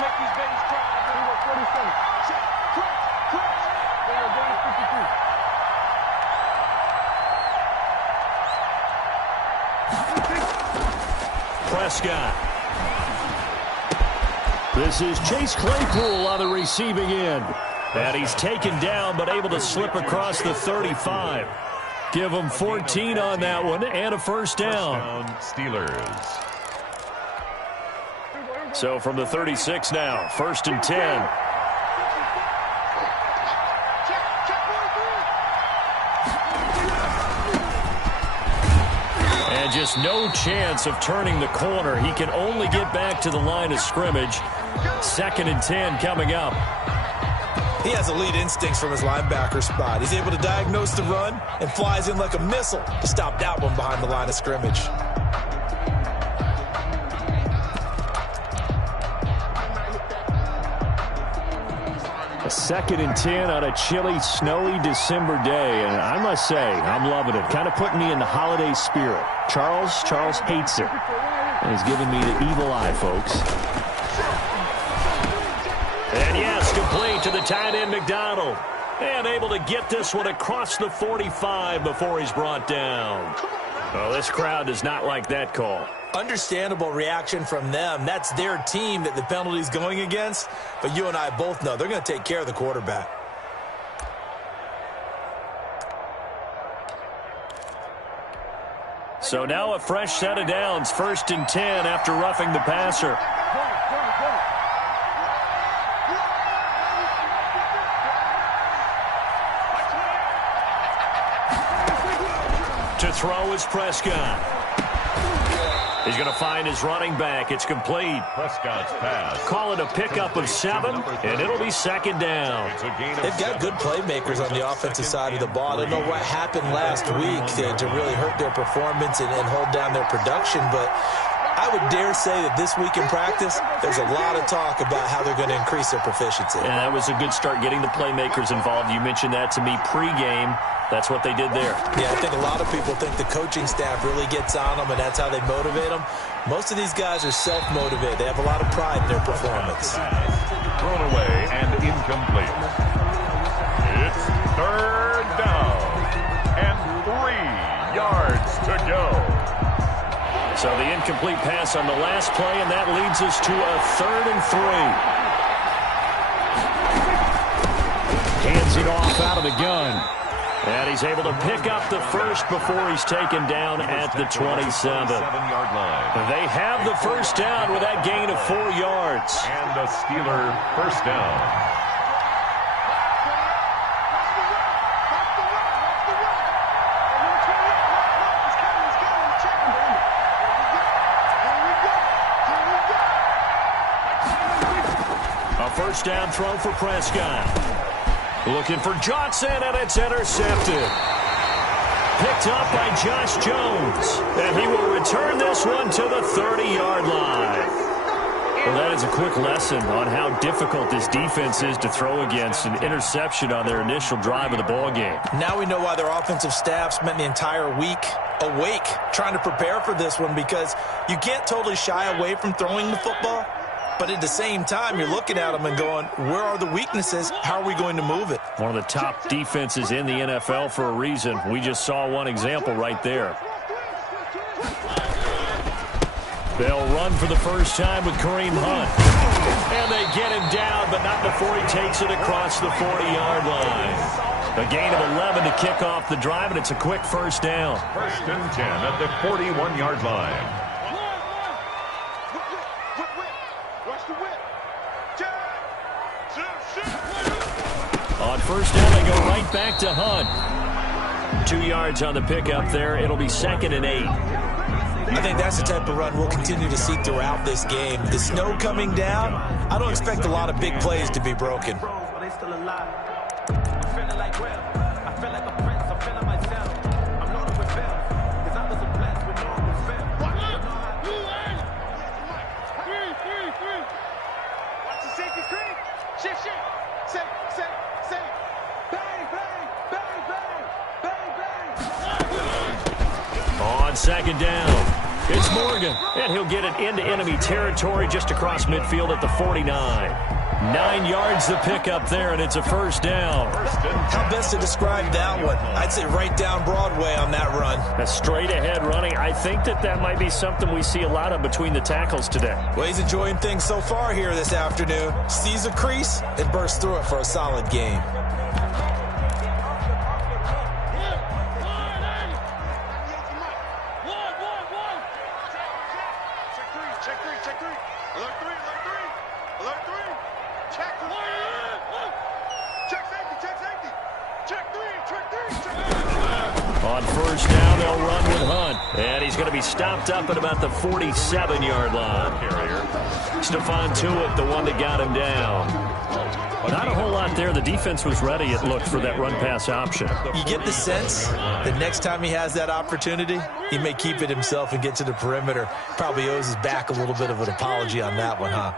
make these babies cry. 47. Check. Cross. They are going to 52. Prescott. This is Chase Claypool on the receiving end. And he's taken down but able to slip across the 35. Give them 14 on that one and a first down. Steelers. So from the 36 now, 1st and 10. And just no chance of turning the corner. He can only get back to the line of scrimmage. 2nd and 10 coming up. He has elite instincts from his linebacker spot. He's able to diagnose the run and flies in like a missile to stop that one behind the line of scrimmage. A 2nd and 10 on a chilly, snowy December day. And I must say, I'm loving it. Kind of putting me in the holiday spirit. Charles hates it. And he's giving me the evil eye, folks. And yes, complete to the tight end, McDonald. And able to get this one across the 45 before he's brought down. Well, this crowd does not like that call. Understandable reaction from them. That's their team that the penalty's going against. But you and I both know they're going to take care of the quarterback. So now a fresh set of downs. 1st and 10 after roughing the passer. To throw is Prescott. He's going to find his running back. It's complete. Prescott's pass. Call it a pickup of 7, and it'll be 2nd down. They've got good playmakers on the offensive side of the ball. I don't know what happened last week to really hurt their performance and hold down their production, but I would dare say that this week in practice, there's a lot of talk about how they're going to increase their proficiency. And that was a good start getting the playmakers involved. You mentioned that to me pregame. That's what they did there. Yeah, I think a lot of people think the coaching staff really gets on them, and that's how they motivate them. Most of these guys are self-motivated. They have a lot of pride in their performance. Thrown away and incomplete. It's 3rd down and 3 yards to go. So the incomplete pass on the last play, and that leads us to a 3rd and 3. Hands it off out of the gun. And he's able to pick up the first before he's taken down at the 27-yard line. They have the first down with that gain of 4 yards. And a Steeler first down. A first down throw for Prescott. Looking for Johnson, and it's intercepted. Picked up by Josh Jones. And he will return this one to the 30-yard line. Well, that is a quick lesson on how difficult this defense is to throw against an interception on their initial drive of the ballgame. Now we know why their offensive staff spent the entire week awake trying to prepare for this one, because you can't totally shy away from throwing the football. But at the same time, you're looking at them and going, where are the weaknesses? How are we going to move it? One of the top defenses in the NFL for a reason. We just saw one example right there. They'll run for the first time with Kareem Hunt. And they get him down, but not before he takes it across the 40-yard line. A gain of 11 to kick off the drive, and it's a quick first down. 1st and 10 at the 41-yard line. On first down, they go right back to Hunt. 2 yards on the pickup there. It'll be 2nd and 8. I think that's the type of run we'll continue to see throughout this game. The snow coming down, I don't expect a lot of big plays to be broken. On 2nd down, it's Morgan, and he'll get it into enemy territory just across midfield at the 49. 9 yards the pickup there, and it's a first down. How best to describe that one? I'd say right down Broadway on that run. A straight-ahead running. I think that might be something we see a lot of between the tackles today. Well, he's enjoying things so far here this afternoon. Sees a crease and bursts through it for a solid game. On first down, they'll run with Hunt. And he's going to be stopped up at about the 47-yard line. Stephon Tuitt, the one that got him down. Not a whole lot there. The defense was ready, it looked, for that run-pass option. You get the sense that next time he has that opportunity, he may keep it himself and get to the perimeter. Probably owes his back a little bit of an apology on that one, huh?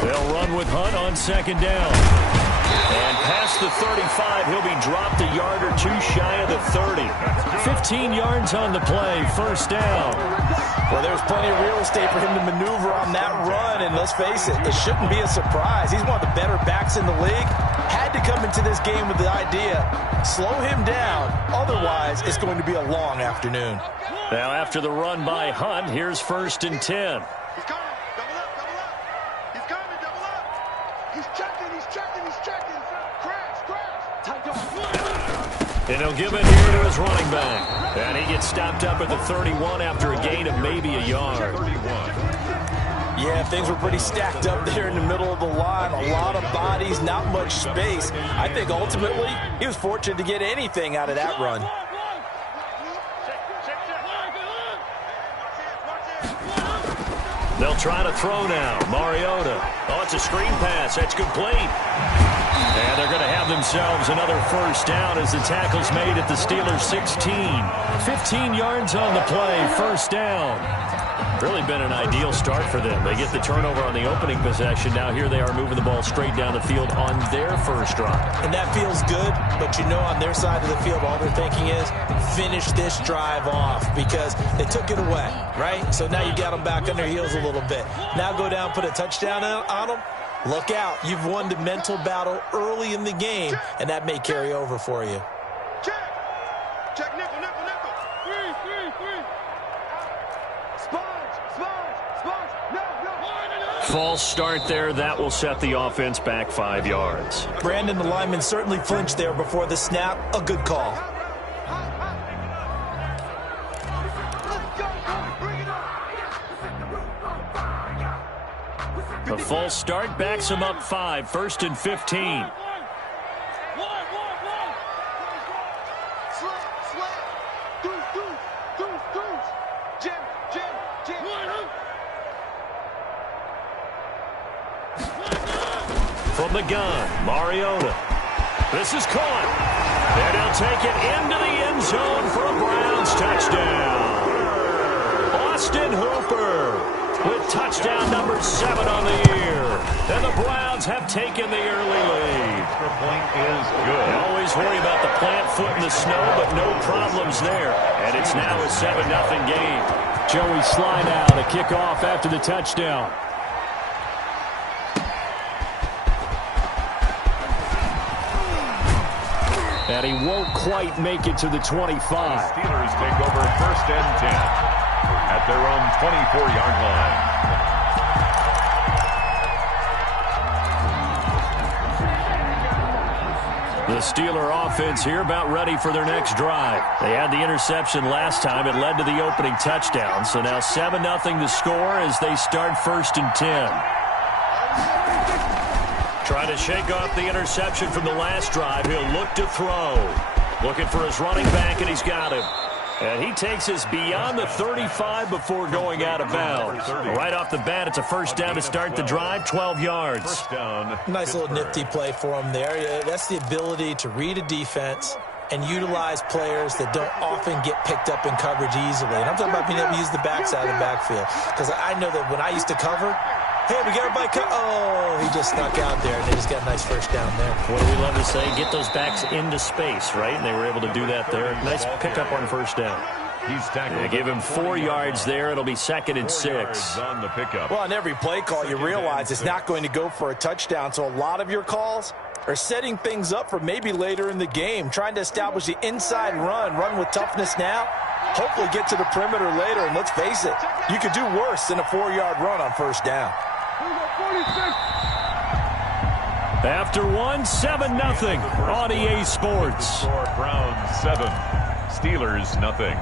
They'll run with Hunt on second down. And past the 35, he'll be dropped a yard or two shy of the 30. 15 yards on the play, first down. Well, there's plenty of real estate for him to maneuver on that run, and let's face it, it shouldn't be a surprise. He's one of the better backs in the league. Had to come into this game with the idea, slow him down, otherwise it's going to be a long afternoon. Now after the run by Hunt, here's first and 10. He's coming. Double up, double up. He's coming, double up. He's checking, he's checking, he's checking. Crash, crash. Tight up. And he'll give it here to his running back. And he gets stopped up at the 31 after a gain of maybe a yard. Yeah, things were pretty stacked up there in the middle of the line. A lot of bodies, not much space. I think ultimately he was fortunate to get anything out of that run. They'll try to throw now. Mariota. Oh, it's a screen pass. That's complete. And they're going to have themselves another first down as the tackle's made at the Steelers' 16. 15 yards on the play, first down. Really been an ideal start for them. They get the turnover on the opening possession. Now here they are moving the ball straight down the field on their first drive. And that feels good, but you know on their side of the field all they're thinking is finish this drive off because they took it away, right? So now you got them back on their heels a little bit. Now go down, put a touchdown on them. Look out. You've won the mental battle early in the game, and that may carry over for you. Check. Check, nickel, nickel, nickel. Three. Sponge. No. False start there. That will set the offense back 5 yards. Brandon, the lineman certainly flinched there before the snap. A good call. The false start backs him up 5, first and 15. From the gun, Mariota. This is caught. And he'll take it into the end zone for a Browns touchdown. Austin Hooper with touchdown number 7 on the year. And the Browns have taken the early lead. Extra point is good. They always worry about the plant foot in the snow, but no problems there. And it's now a 7-0 game. Joey Sly now to kick off after the touchdown. And he won't quite make it to the 25. The Steelers take over first and 10 at their own 24-yard line. The Steeler offense here about ready for their next drive. They had the interception last time. It led to the opening touchdown. So now 7-0 to score as they start first and 10. Trying to shake off the interception from the last drive. He'll look to throw. Looking for his running back, and he's got him. And he takes us beyond the 35 before going out of bounds. Right off the bat, it's a first down to start the drive, 12 yards. First down. Nice little nifty play for him there. That's the ability to read a defense and utilize players that don't often get picked up in coverage easily. And I'm talking about being able to use the backside of the backfield. Because I know that when I used to cover, hey, we got everybody oh, he just snuck out there, and they just got a nice first down there. What do we love to say? Get those backs into space, right? And they were able to do that there. Nice pickup on first down. He's tackled. They give him 4 yards there. It'll be second and 6. On the pickup. Well, on every play call, you realize it's not going to go for a touchdown. So a lot of your calls are setting things up for maybe later in the game, trying to establish the inside run with toughness now, hopefully get to the perimeter later. And let's face it, you could do worse than a 4-yard run on first down. After 1, 7-0 on EA Sports. Browns 7, Steelers nothing.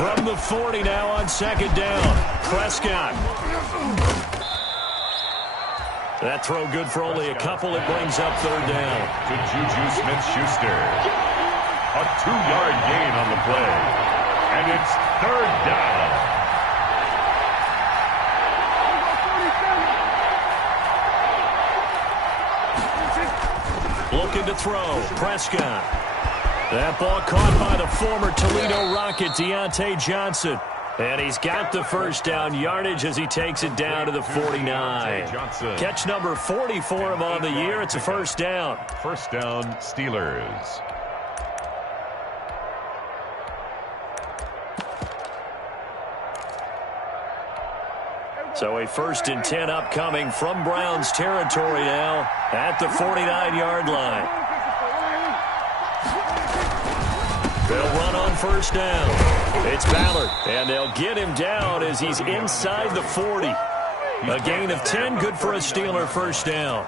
From the 40 now on second down. Prescott. That throw good for only a couple. It brings up third down. To Juju Smith-Schuster. A 2-yard gain on the play. And it's third down. Looking to throw. Prescott. That ball caught by the former Toledo Rocket, Deontay Johnson. And he's got the first down yardage as he takes it down to the 49. Catch number 40 for him on the year. It's a first down. First down, Steelers. So a 1st and 10 upcoming from Browns territory now at the 49-yard line. They'll run on first down. It's Ballard, and they'll get him down as he's inside the 40. A gain of 10, good for a Steeler first down.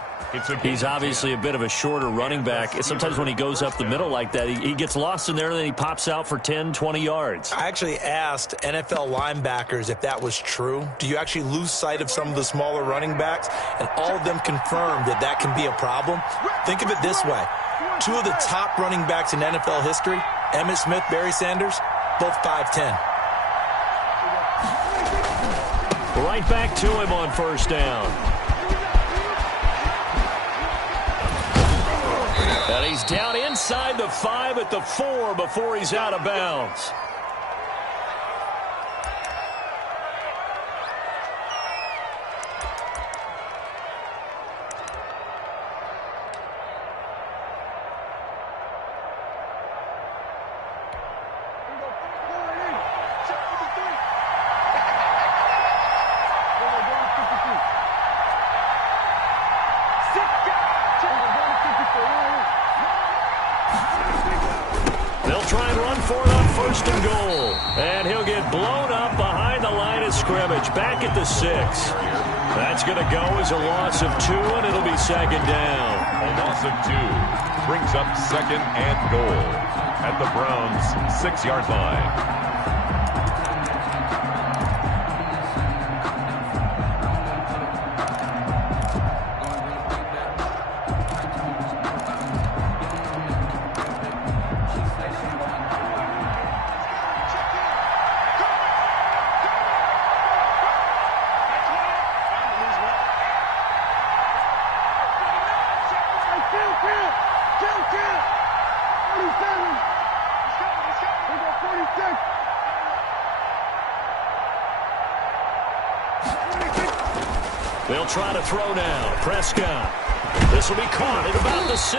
He's obviously a bit of a shorter running back. Sometimes when he goes up the middle like that, he gets lost in there, and then he pops out for 10, 20 yards. I actually asked NFL linebackers if that was true. Do you actually lose sight of some of the smaller running backs? And all of them confirmed that that can be a problem. Think of it this way. 2 of the top running backs in NFL history, Emmitt Smith, Barry Sanders, both 5'10". Right back to him on first down. And he's down inside the 5 at the 4 before he's out of bounds. Back at the 6. That's going to go as a loss of 2, and it'll be second down. A loss of 2 brings up second and goal at the Browns' 6-yard line. They'll try to throw now. Prescott. This will be caught at about the 6.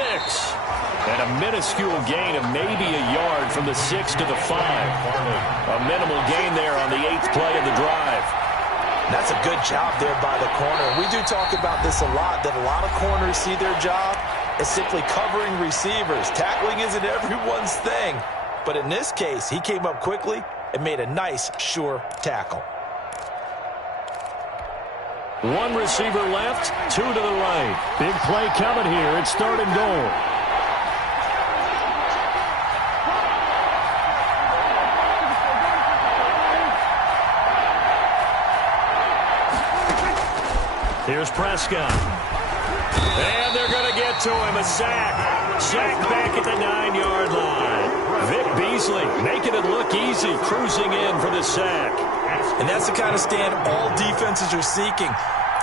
And a minuscule gain of maybe a yard from the 6 to the 5. A minimal gain there on the 8th play of the drive. That's a good job there by the corner. We do talk about this a lot, that a lot of corners see their job as simply covering receivers. Tackling isn't everyone's thing. But in this case, he came up quickly and made a nice, sure tackle. 1 receiver left, 2 to the right. Big play coming here. It's 3rd and goal. Here's Prescott. And they're going to get to him. A sack. Sack back at the 9-yard line. Vic Beasley making it look easy, cruising in for the sack. And that's the kind of stand all defenses are seeking.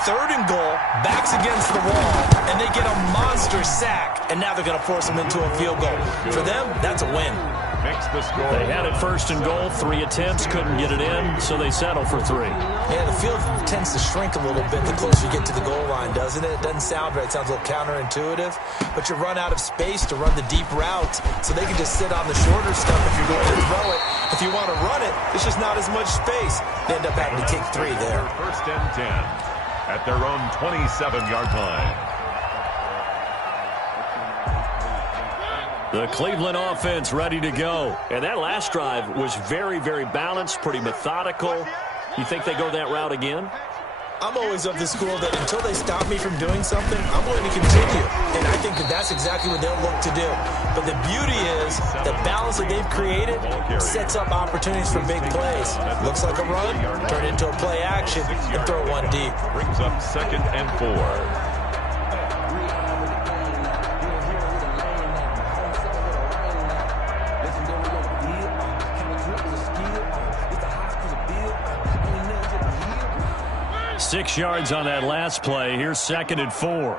3rd and goal, backs against the wall, and they get a monster sack. And now they're going to force them into a field goal. For them, that's a win. Makes the score. They had it 1st and goal, 3 attempts, couldn't get it in, so they settle for 3. Yeah, the field tends to shrink a little bit the closer you get to the goal line, doesn't it? It doesn't sound right. It sounds a little counterintuitive. But you run out of space to run the deep routes, so they can just sit on the shorter stuff if you're going to throw it. If you want to run it, it's just not as much space. They end up having to kick 3 there. 1st and 10 at their own 27-yard line. The Cleveland offense ready to go. And that last drive was very, very balanced, pretty methodical. You think they go that route again? I'm always of the school that until they stop me from doing something, I'm going to continue. And I think that that's exactly what they'll look to do. But the beauty is the balance that they've created sets up opportunities for big plays. Looks like a run, turn it into a play action, and throw one deep. Brings up 2nd and 4. Six yards on that last play. Here's 2nd and 4.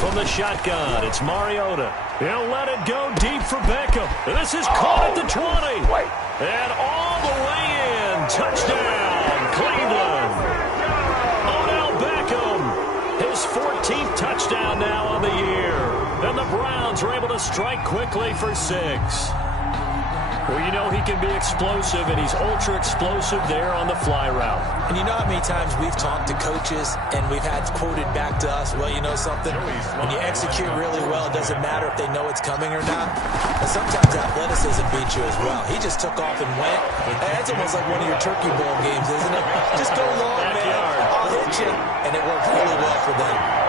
From the shotgun, it's Mariota. He'll let it go deep for Beckham. This is caught at the 20. And all the way in. Touchdown, Cleveland. Odell Beckham. His 14th touchdown now on the year. And the Browns are able to strike quickly for 6. Well, you know he can be explosive, and he's ultra-explosive there on the fly route. And you know how many times we've talked to coaches and we've had quoted back to us, well, you know something? When you execute really well, it doesn't matter if they know it's coming or not. But sometimes athleticism beats you as well. He just took off and went. That's almost like one of your Turkey Bowl games, isn't it? Just go long, man. I'll hit you. And it worked really well for them.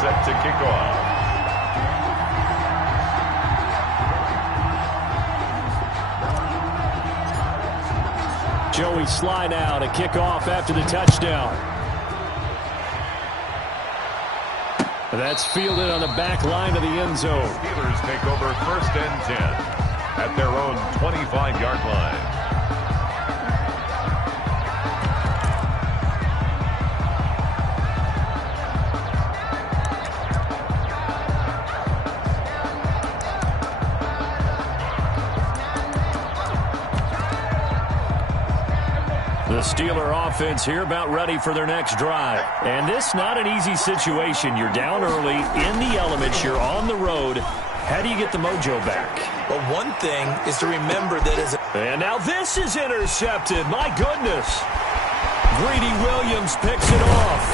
Set to kick off. Joey Sly now to kick off after the touchdown. That's fielded on the back line of the end zone. Steelers take over 1st and 10 at their own 25-yard line. The Steeler offense here about ready for their next drive. And this not an easy situation. You're down early, in the elements, you're on the road. How do you get the mojo back? Well, one thing is to remember that as a... And now this is intercepted. My goodness. Greedy Williams picks it off.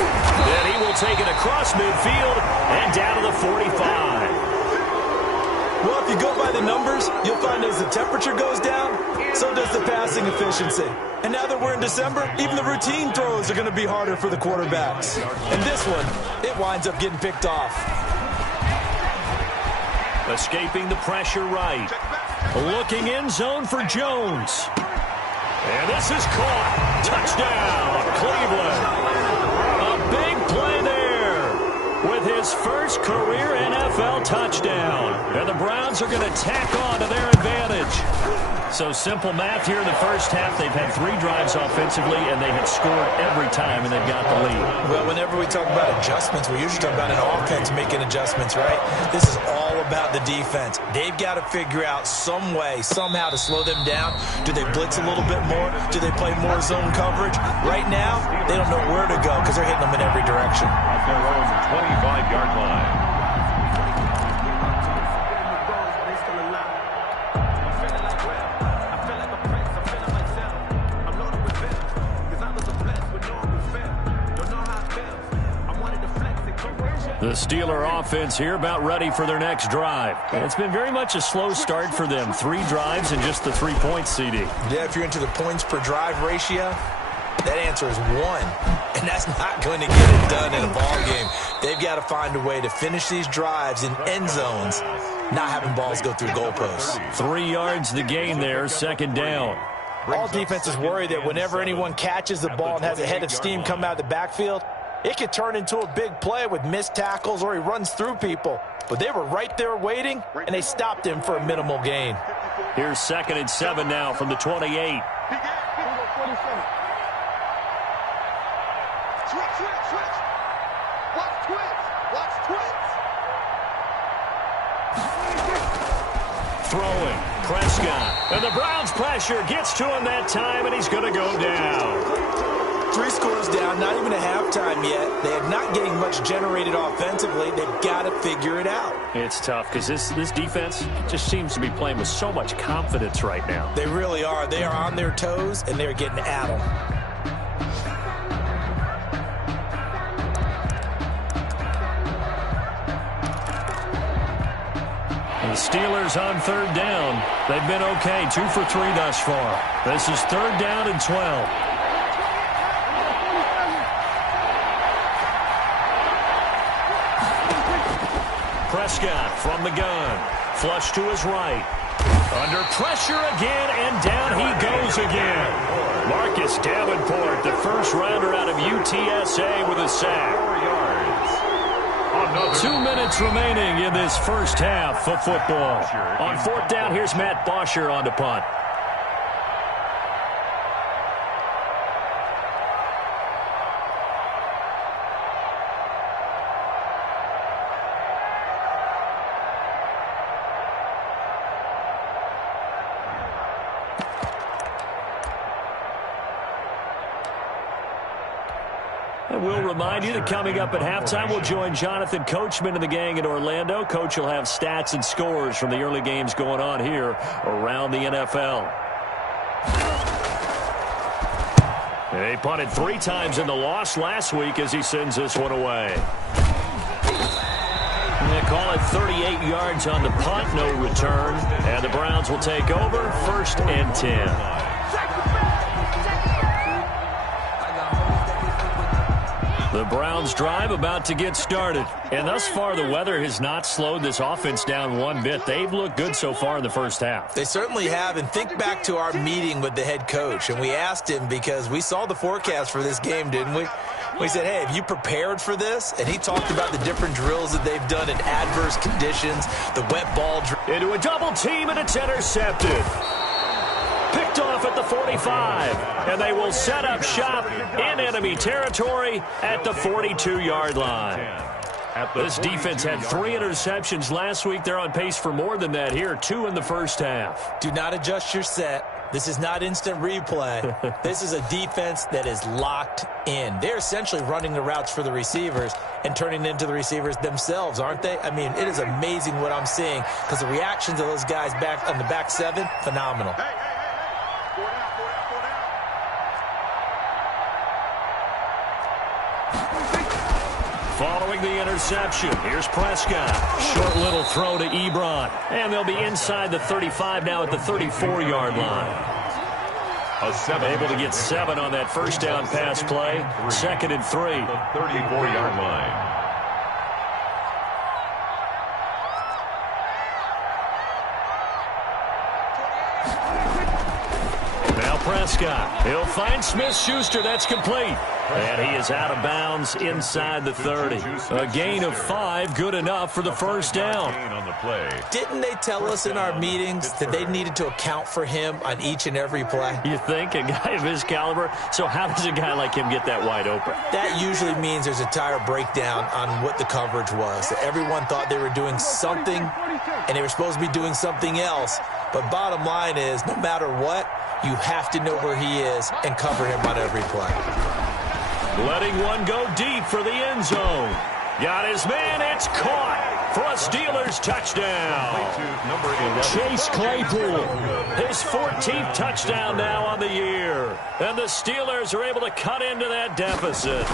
Then he will take it across midfield and down to the 45. Well, if you go by the numbers, you'll find as the temperature goes down, so does the passing efficiency. And now that we're in December, even the routine throws are going to be harder for the quarterbacks. And this one, it winds up getting picked off. Escaping the pressure right. Looking in zone for Jones. And this is caught. Touchdown, Cleveland. A big play there with his first career NFL touchdown. And the Browns are going to tack on to their advantage. So simple math here in the first half. They've had 3 drives offensively, and they have scored every time, and they've got the lead. Well, whenever we talk about adjustments, we usually talk about an offense making adjustments, right? This is all about the defense. They've got to figure out some way, somehow to slow them down. Do they blitz a little bit more? Do they play more zone coverage? Right now, they don't know where to go because they're hitting them in every direction. At their own 25-yard line. The Steeler offense here about ready for their next drive. And it's been very much a slow start for them. 3 drives and just the 3 points, CD. Yeah, if you're into the points per drive ratio, that answer is 1. And that's not going to get it done in a ball game. They've got to find a way to finish these drives in end zones, not having balls go through goalposts. 3 yards the gain there, 2nd down. All defenses worry that whenever anyone catches the ball and has a head of steam come out of the backfield, it could turn into a big play with missed tackles or he runs through people. But they were right there waiting, and they stopped him for a minimal gain. Here's 2nd and 7 now from the 28. Switch. Watch twins. Throwing, Prescott. And the Browns pressure gets to him that time, and he's going to go down. 3 scores down, not even a halftime yet. They are not getting much generated offensively. They've got to figure it out. It's tough because this defense just seems to be playing with so much confidence right now. They really are. They are on their toes, and they're getting at them. The Steelers on 3rd down. They've been okay, 2 for 3 thus far. This is 3rd down and 12. Prescott from the gun. Flush to his right. Under pressure again, and down he goes again. Marcus Davenport, the first rounder out of UTSA with a sack. 2 minutes remaining in this first half of football. On 4th down, here's Matt Bosher on the punt. And we'll remind you that coming up at halftime, we'll join Jonathan Coachman and the gang in Orlando. Coach will have stats and scores from the early games going on here around the NFL. They punted 3 times in the loss last week as he sends this one away. They call it 38 yards on the punt, no return. And the Browns will take over, 1st and 10. The Browns drive about to get started. And thus far, the weather has not slowed this offense down one bit. They've looked good so far in the first half. They certainly have. And think back to our meeting with the head coach. And we asked him because we saw the forecast for this game, didn't we? We said, hey, have you prepared for this? And he talked about the different drills that they've done in adverse conditions, the wet ball drill. Into a double team, and it's intercepted. Picked off at the 45, and they will set up shop in enemy territory at the 42-yard line. This defense had 3 interceptions last week. They're on pace for more than that here, 2 in the first half. Do not adjust your set. This is not instant replay. This is a defense that is locked in. They're essentially running the routes for the receivers and turning into the receivers themselves, aren't they? I mean, it is amazing what I'm seeing because the reactions of those guys back on the back 7, phenomenal. Following the interception, here's Prescott. Short little throw to Ebron. And they'll be inside the 35 now at the 34-yard line. Able to get 7 on that first down pass play. 2nd and 3. The 34-yard line. Prescott. He'll find Smith-Schuster. That's complete. And he is out of bounds inside the 30. A gain of 5, good enough for the first down. Didn't they tell us in our meetings that they needed to account for him on each and every play? You think? A guy of his caliber? So how does a guy like him get that wide open? That usually means there's a tire breakdown on what the coverage was. Everyone thought they were doing something, and they were supposed to be doing something else. But bottom line is, no matter what, you have to know where he is and cover him on every play. Letting one go deep for the end zone. Got his man. It's caught for a Steelers touchdown. Chase Claypool, his 14th touchdown now on the year. And the Steelers are able to cut into that deficit.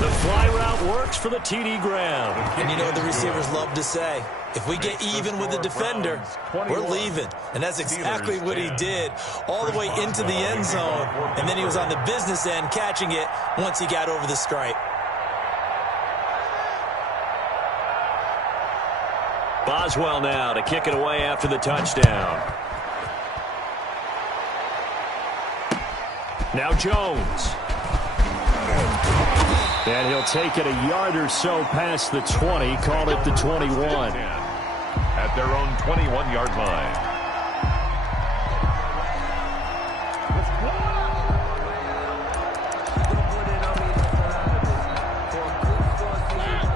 The fly route works for the TD Graham. And you know what the receivers love to say? If we get even with the defender, we're leaving. And that's exactly what he did all the way into the end zone. And then he was on the business end catching it once he got over the stripe. Boswell now to kick it away after the touchdown. Now Jones. And he'll take it a yard or so past the 20, call it the 21. At their own 21-yard line.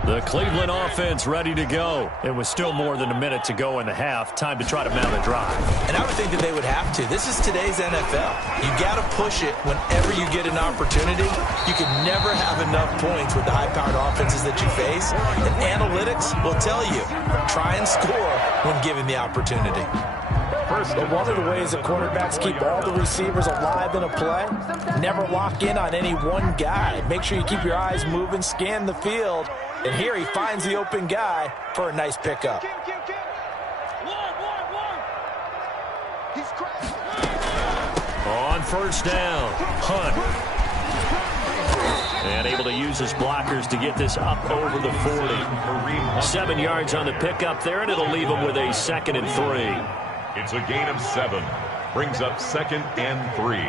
The Cleveland offense ready to go. It was still more than a minute to go in the half. Time to try to mount a drive. And I would think that they would have to. This is today's NFL. You got to push it whenever you get an opportunity. You can never have enough points with the high-powered offenses that you face. And analytics will tell you, try and score when given the opportunity. But one of the ways that quarterbacks keep all the receivers alive in a play, never lock in on any one guy. Make sure you keep your eyes moving, scan the field, and here he finds the open guy for a nice pickup. On first down, Hunt. And able to use his blockers to get this up over the 40. 7 yards on the pickup there, and it'll leave him with a 2nd and 3. It's a gain of 7. Brings up 2nd and 3.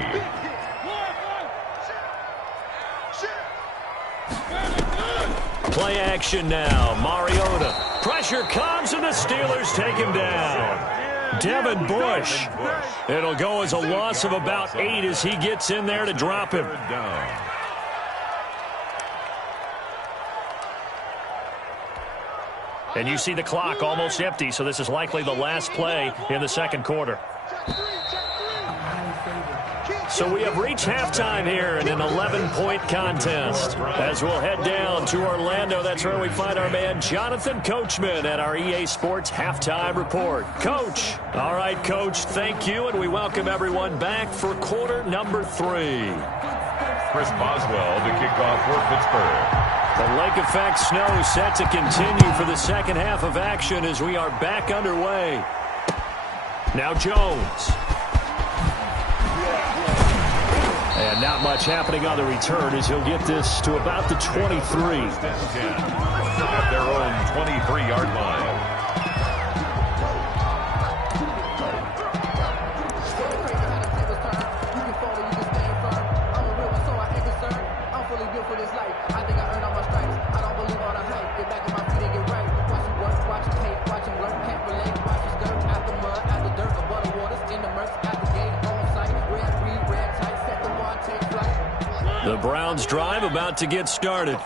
Play action now. Mariota. Pressure comes, and the Steelers take him down. Devin Bush. It'll go as a loss of about 8 as he gets in there to drop him. And you see the clock almost empty, so this is likely the last play in the second quarter. So we have reached halftime here in an 11-point contest. As we'll head down to Orlando, that's where we find our man Jonathan Coachman at our EA Sports Halftime Report. Coach. All right, Coach, thank you, and we welcome everyone back for quarter number 3. Chris Boswell to kick off for Pittsburgh. The lake effect snow set to continue for the second half of action as we are back underway. Now Jones. And not much happening on the return as he'll get this to about the 23. At their own 23-yard line. The Browns drive about to get started.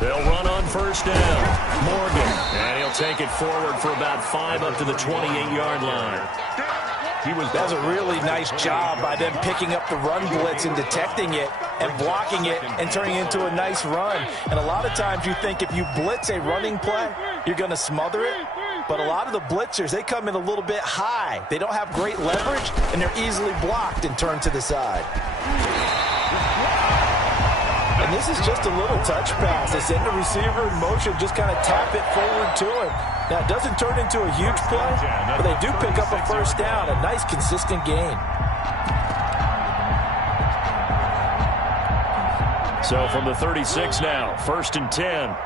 They'll run on first down. Morgan. And he'll take it forward for about 5 up to the 28-yard line. That was a really nice job by them picking up the run blitz and detecting it and blocking it and turning it into a nice run. And a lot of times you think if you blitz a running play, you're going to smother it. But a lot of the blitzers, they come in a little bit high. They don't have great leverage, and they're easily blocked and turned to the side. And this is just a little touch pass. They send the receiver in motion, just kind of tap it forward to him. Now, it doesn't turn into a huge play, but they do pick up a first down, a nice, consistent gain. So from the 36 now, 1st and 10.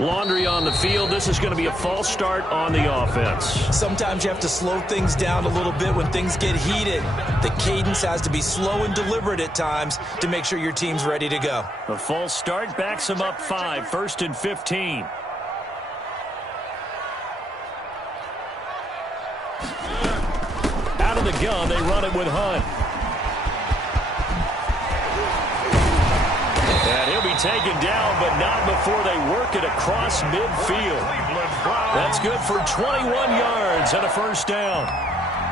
Laundry on the field. This is going to be a false start on the offense. Sometimes you have to slow things down a little bit when things get heated. The cadence has to be slow and deliberate at times to make sure your team's ready to go. The false start backs them up 5, 1st and 15. Out of the gun, they run it with Hunt. And he'll be taken down, but not before they work it across midfield. That's good for 21 yards and a first down.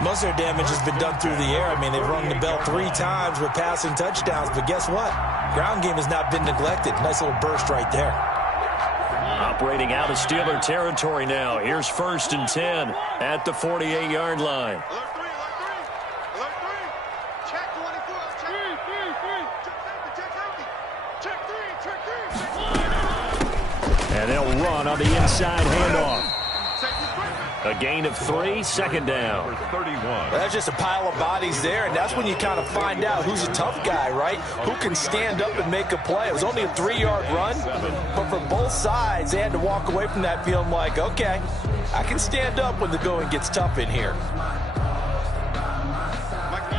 Most of their damage has been done through the air. I mean, they've rung the bell 3 times with passing touchdowns, but guess what? Ground game has not been neglected. Nice little burst right there. Operating out of Steeler territory now. Here's 1st and 10 at the 48-yard line. And they'll run on the inside handoff. A gain of 3, 2nd down. 31. That's just a pile of bodies there, and that's when you kind of find out who's a tough guy, right? Who can stand up and make a play. It was only a 3-yard run, but for both sides, they had to walk away from that feeling like, okay, I can stand up when the going gets tough in here.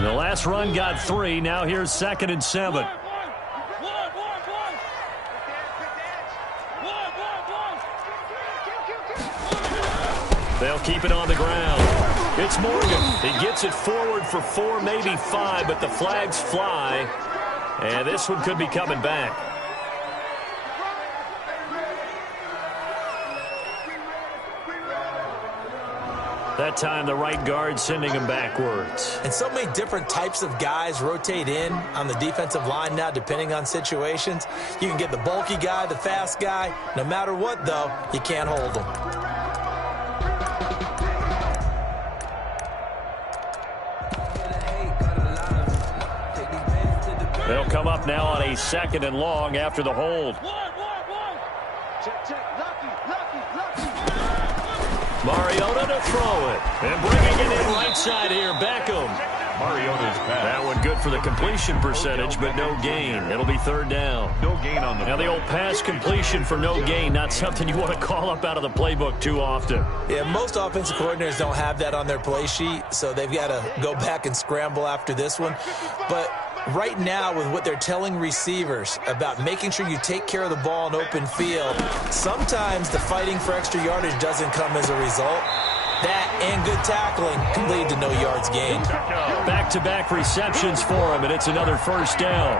The last run got 3. Now here's 2nd and 7. They'll keep it on the ground. It's Morgan. He gets it forward for 4, maybe 5, but the flags fly. And this one could be coming back. That time, the right guard sending him backwards. And so many different types of guys rotate in on the defensive line now, depending on situations. You can get the bulky guy, the fast guy. No matter what, though, you can't hold them. They'll come up now on a 2nd and long after the hold. Mariota to throw it. And bringing it in right side here, Beckham. Mariota's pass. That one good for the completion percentage, but no gain. It'll be 3rd down. No gain on the Now the old pass completion for no gain, not something you want to call up out of the playbook too often. Yeah, most offensive coordinators don't have that on their play sheet, so they've got to go back and scramble after this one. But right now, with what they're telling receivers about making sure you take care of the ball in open field, sometimes the fighting for extra yardage doesn't come as a result. That and good tackling can lead to no yards gained. Back-to-back receptions for him, and it's another 1st down.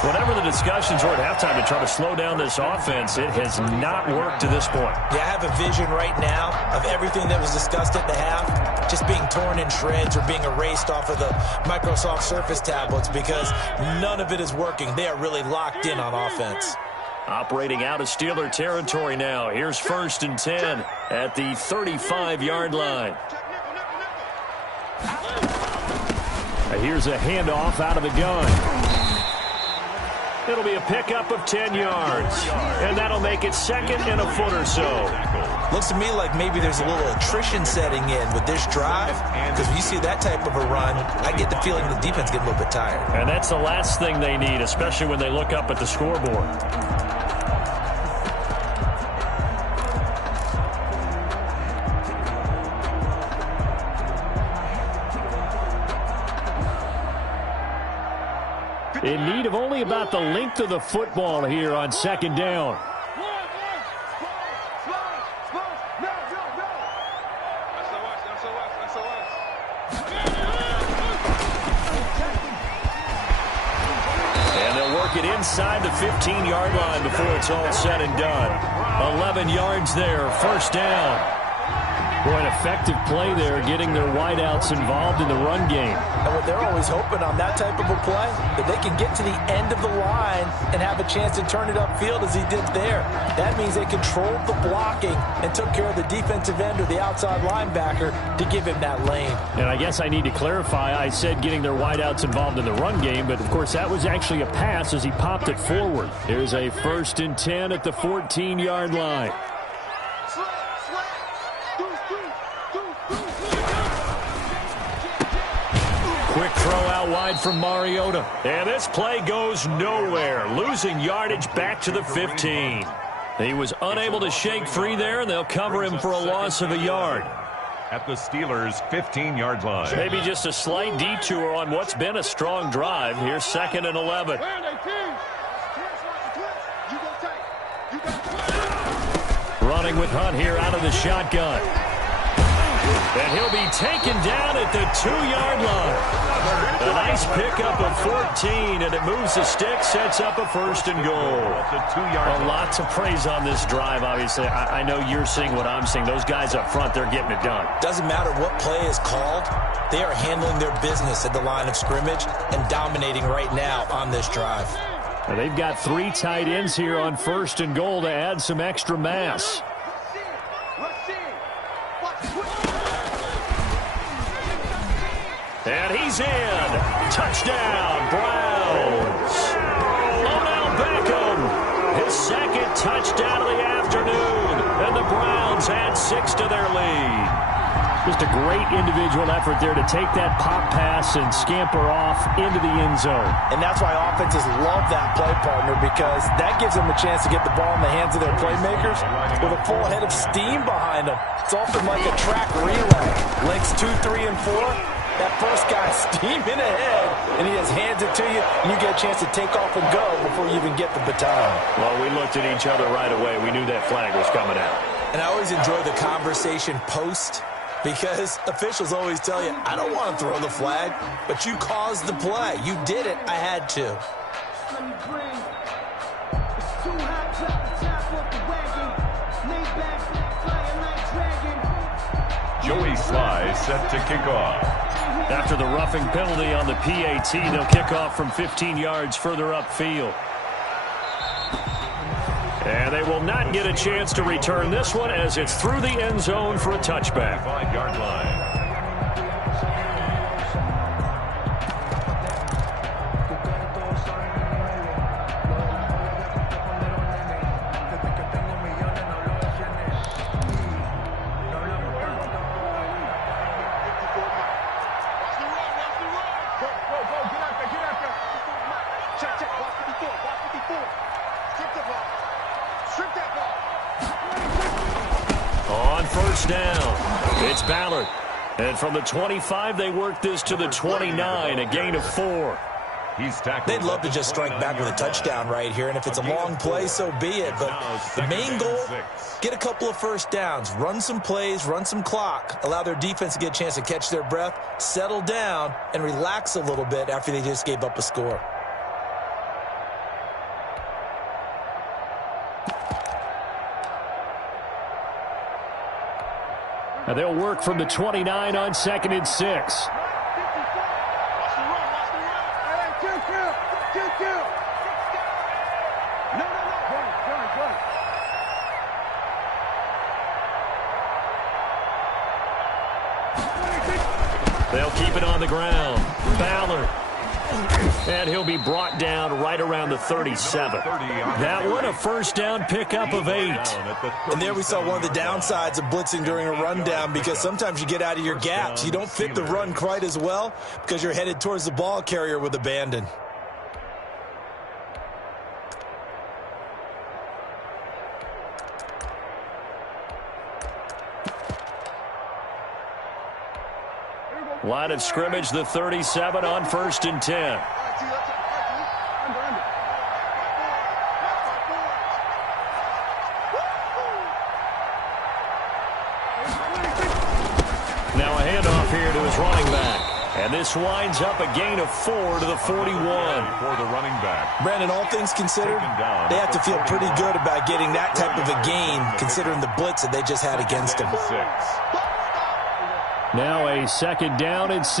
Whatever the discussions were at halftime to try to slow down this offense, it has not worked to this point. Yeah, I have a vision right now of everything that was discussed at the half just being torn in shreds or being erased off of the Microsoft Surface tablets because none of it is working. They are really locked in on offense. Operating out of Steeler territory now. Here's 1st and 10 at the 35-yard line. Here's a handoff out of the gun. It'll be a pickup of 10 yards. And that'll make it 2nd and a foot or so. Looks to me like maybe there's a little attrition setting in with this drive, because when you see that type of a run, I get the feeling the defense gets a little bit tired. And that's the last thing they need, especially when they look up at the scoreboard. In need of only about the length of the football here on 2nd down. And they'll work it inside the 15-yard line before it's all said and done. 11 yards there, 1st down. Boy, an effective play there, getting their wideouts involved in the run game. And what they're always hoping on that type of a play, that they can get to the end of the line and have a chance to turn it upfield as he did there. That means they controlled the blocking and took care of the defensive end or the outside linebacker to give him that lane. And I guess I need to clarify, I said getting their wideouts involved in the run game, but of course that was actually a pass as he popped it forward. Here's a 1st and 10 at the 14-yard line. Quick throw out wide from Mariota. And this play goes nowhere. Losing yardage back to the 15. He was unable to shake free there, and they'll cover him for a loss of a yard. At the Steelers' 15-yard line. Maybe just a slight detour on what's been a strong drive. Here's 2nd and 11. Running with Hunt here out of the shotgun. And he'll be taken down at the 2-yard line. A nice pickup of 14, and it moves the stick, sets up a 1st and goal. A lot to praise on this drive, obviously. I know you're seeing what I'm seeing. Those guys up front, they're getting it done. Doesn't matter what play is called. They are handling their business at the line of scrimmage and dominating right now on this drive. Now they've got 3 tight ends here on 1st and goal to add some extra mass. And he's in. Touchdown, Browns. Odell Beckham, his 2nd touchdown of the afternoon. And the Browns add 6 to their lead. Just a great individual effort there to take that pop pass and scamper off into the end zone. And that's why offenses love that play partner, because that gives them a chance to get the ball in the hands of their playmakers with a full head of steam behind them. It's often like a track relay. Legs 2, 3, and 4. That first guy steaming ahead, and he just hands it to you, and you get a chance to take off and go before you even get the baton. Well, we looked at each other right away. We knew that flag was coming out. And I always enjoy the conversation post, because officials always tell you, I don't want to throw the flag, but you caused the play. You did it. I had to. Joey Sly set to kick off. After the roughing penalty on the PAT, they'll kick off from 15 yards further upfield. And they will not get a chance to return this one as it's through the end zone for a touchback. 5-yard line. On first down, it's Ballard. And from the 25, they work this to the 29, a gain of 4. They'd love to just strike back with a touchdown right here, and if it's a long play, so be it. But the main goal, get a couple of first downs, run some plays, run some clock, allow their defense to get a chance to catch their breath, settle down, and relax a little bit after they just gave up a score. And they'll work from the 29 on 2nd and 6. They'll keep it on the ground. Ballard. And he'll be brought down right around the 37. That one, a first down pickup of 8. And there we saw one of the downsides of blitzing during a rundown, because sometimes you get out of your gaps. You don't fit the run quite as well because you're headed towards the ball carrier with abandon. Line of scrimmage, the 37 on 1st and 10. Now a handoff here to his running back. And this winds up a gain of 4 to the 41. For the running back. Brandon, all things considered, they have to feel pretty good about getting that type of a gain, considering the blitz that they just had against them. Now a 2nd down and 6.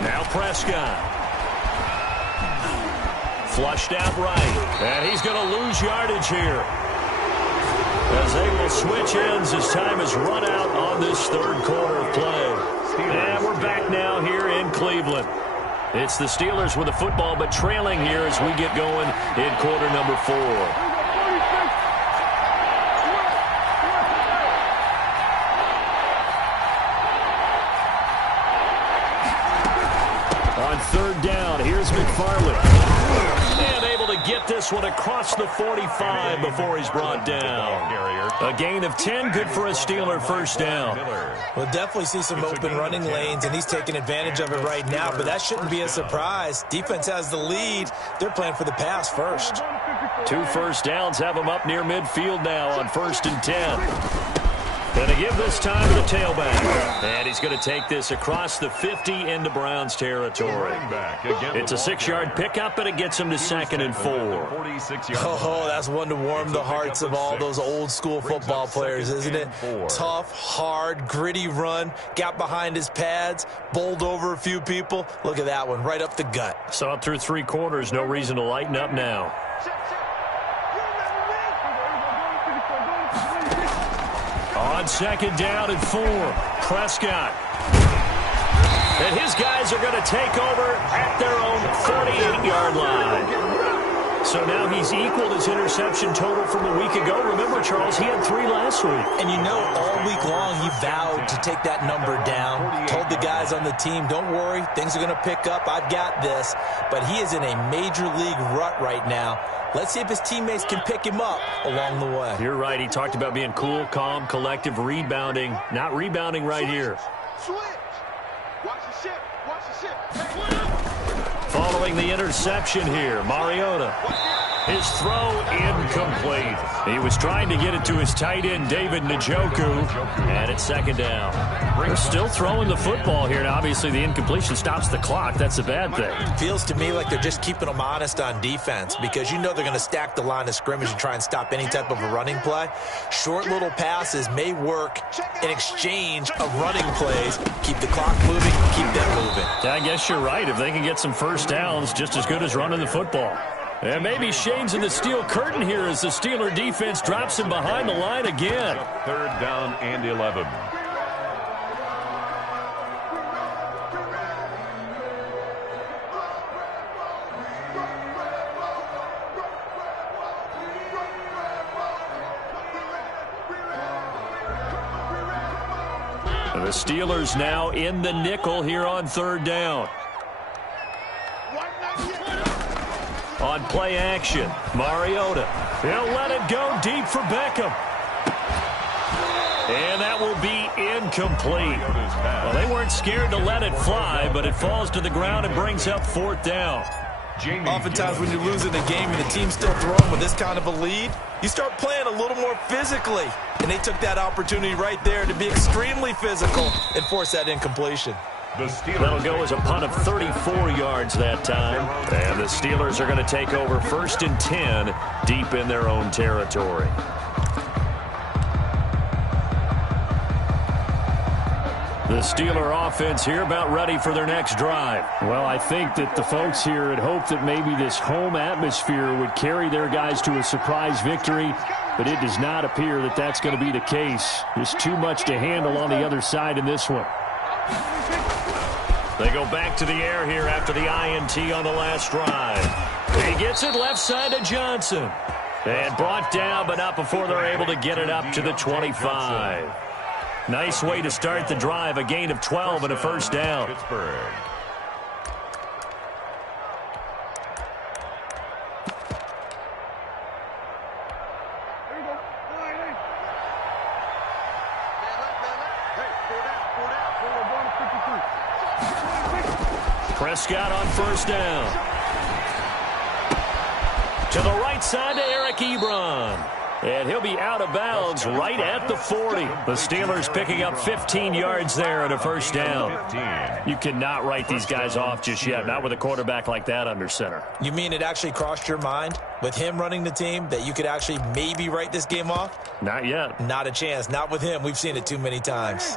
Now Prescott. Flushed out right. And he's going to lose yardage here, as they will switch ends as time has run out on this 3rd quarter of play. And we're back now here in Cleveland. It's the Steelers with the football, but trailing here as we get going in quarter number 4. On 3rd down, here's McFarland. And able to get this one across the 45 before he's brought down. A gain of 10, good for a Steeler first down. We'll definitely see some open running lanes, and he's taking advantage of it right now, but that shouldn't be a surprise. Defense has the lead. They're playing for the pass first. 2 first downs have him up near midfield now on 1st and 10. And to give this time to the tailback. And he's going to take this across the 50 into Browns territory. It's a 6-yard pickup, and it gets him to 2nd and 4. Oh, that's one to warm the hearts of all those old school football players, isn't it? Tough, hard, gritty run. Got behind his pads, bowled over a few people. Look at that one, right up the gut. Saw it through 3 quarters. No reason to lighten up now. On 2nd down and 4, Prescott. And his guys are going to take over at their own 48-yard line. So now he's equaled his interception total from a week ago. Remember, Charles, he had 3 last week. And you know, all week long he vowed to take that number down. Told the guys on the team, don't worry, things are going to pick up. I've got this. But he is in a major league rut right now. Let's see if his teammates can pick him up along the way. You're right. He talked about being cool, calm, collective, rebounding. Not rebounding right here. Switch. Watch the ship. Watch the ship. Following the interception here, Mariota. His throw incomplete. He was trying to get it to his tight end, David Njoku, and it's second down. They're still throwing the football here, and obviously the incompletion stops the clock. That's a bad thing. Feels to me like they're just keeping them honest on defense because you know they're going to stack the line of scrimmage and try and stop any type of a running play. Short little passes may work in exchange of running plays. Keep the clock moving, keep them moving. I guess you're right. If they can get some first downs, just as good as running the football. And maybe shades in the steel curtain here as the Steeler defense drops him behind the line again. 3rd down and 11. The Steelers now in the nickel here on 3rd down. On play action, Mariota. He'll let it go deep for Beckham. And that will be incomplete. Well, they weren't scared to let it fly, but it falls to the ground and brings up 4th down. Oftentimes when you're losing a game and the team's still throwing with this kind of a lead, you start playing a little more physically. And they took that opportunity right there to be extremely physical and force that incompletion. That'll go as a punt of 34 yards that time. And the Steelers are going to take over 1st and 10 deep in their own territory. The Steeler offense here about ready for their next drive. Well, I think that the folks here had hoped that maybe this home atmosphere would carry their guys to a surprise victory, but it does not appear that that's going to be the case. There's too much to handle on the other side in this one. They go back to the air here after the INT on the last drive. He gets it left side to Johnson. And brought down, but not before they're able to get it up to the 25. Nice way to start the drive, a gain of 12 and a 1st down. Pittsburgh. Prescott on 1st down. To the right side to Eric Ebron. And he'll be out of bounds right at the 40. The Steelers picking up 15 yards there and a 1st down. You cannot write these guys off just yet, not with a quarterback like that under center. You mean it actually crossed your mind with him running the team that you could actually maybe write this game off? Not yet. Not a chance. Not with him. We've seen it too many times.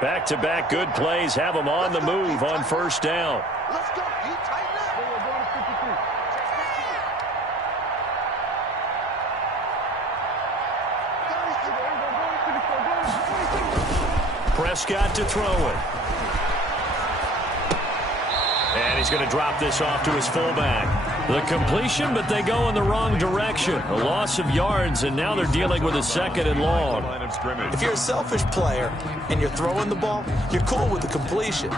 Back-to-back good plays have them on the move on 1st down. Let's go. You tighten up. We're going to 53. Prescott to throw it. And he's going to drop this off to his fullback. The completion, but they go in the wrong direction. A loss of yards, and now they're dealing with a 2nd and long. If you're a selfish player and you're throwing the ball, you're cool with the completion.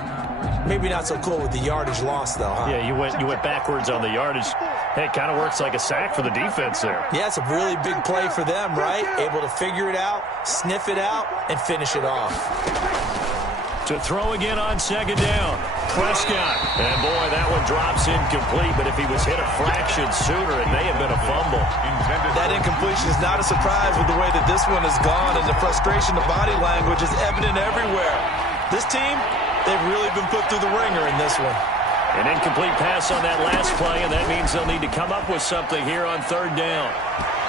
Maybe not so cool with the yardage loss, though, huh? Yeah, you went backwards on the yardage. Hey, it kind of works like a sack for the defense there. Yeah, it's a really big play for them, right? Able to figure it out, sniff it out, and finish it off. To throw again on 2nd down. Prescott. And, boy, that one drops incomplete, but if he was hit a fraction sooner, it may have been a fumble. That incompletion is not a surprise with the way that this one has gone, and the frustration, the body language is evident everywhere. This team, they've really been put through the ringer in this one. An incomplete pass on that last play, and that means they'll need to come up with something here on 3rd down.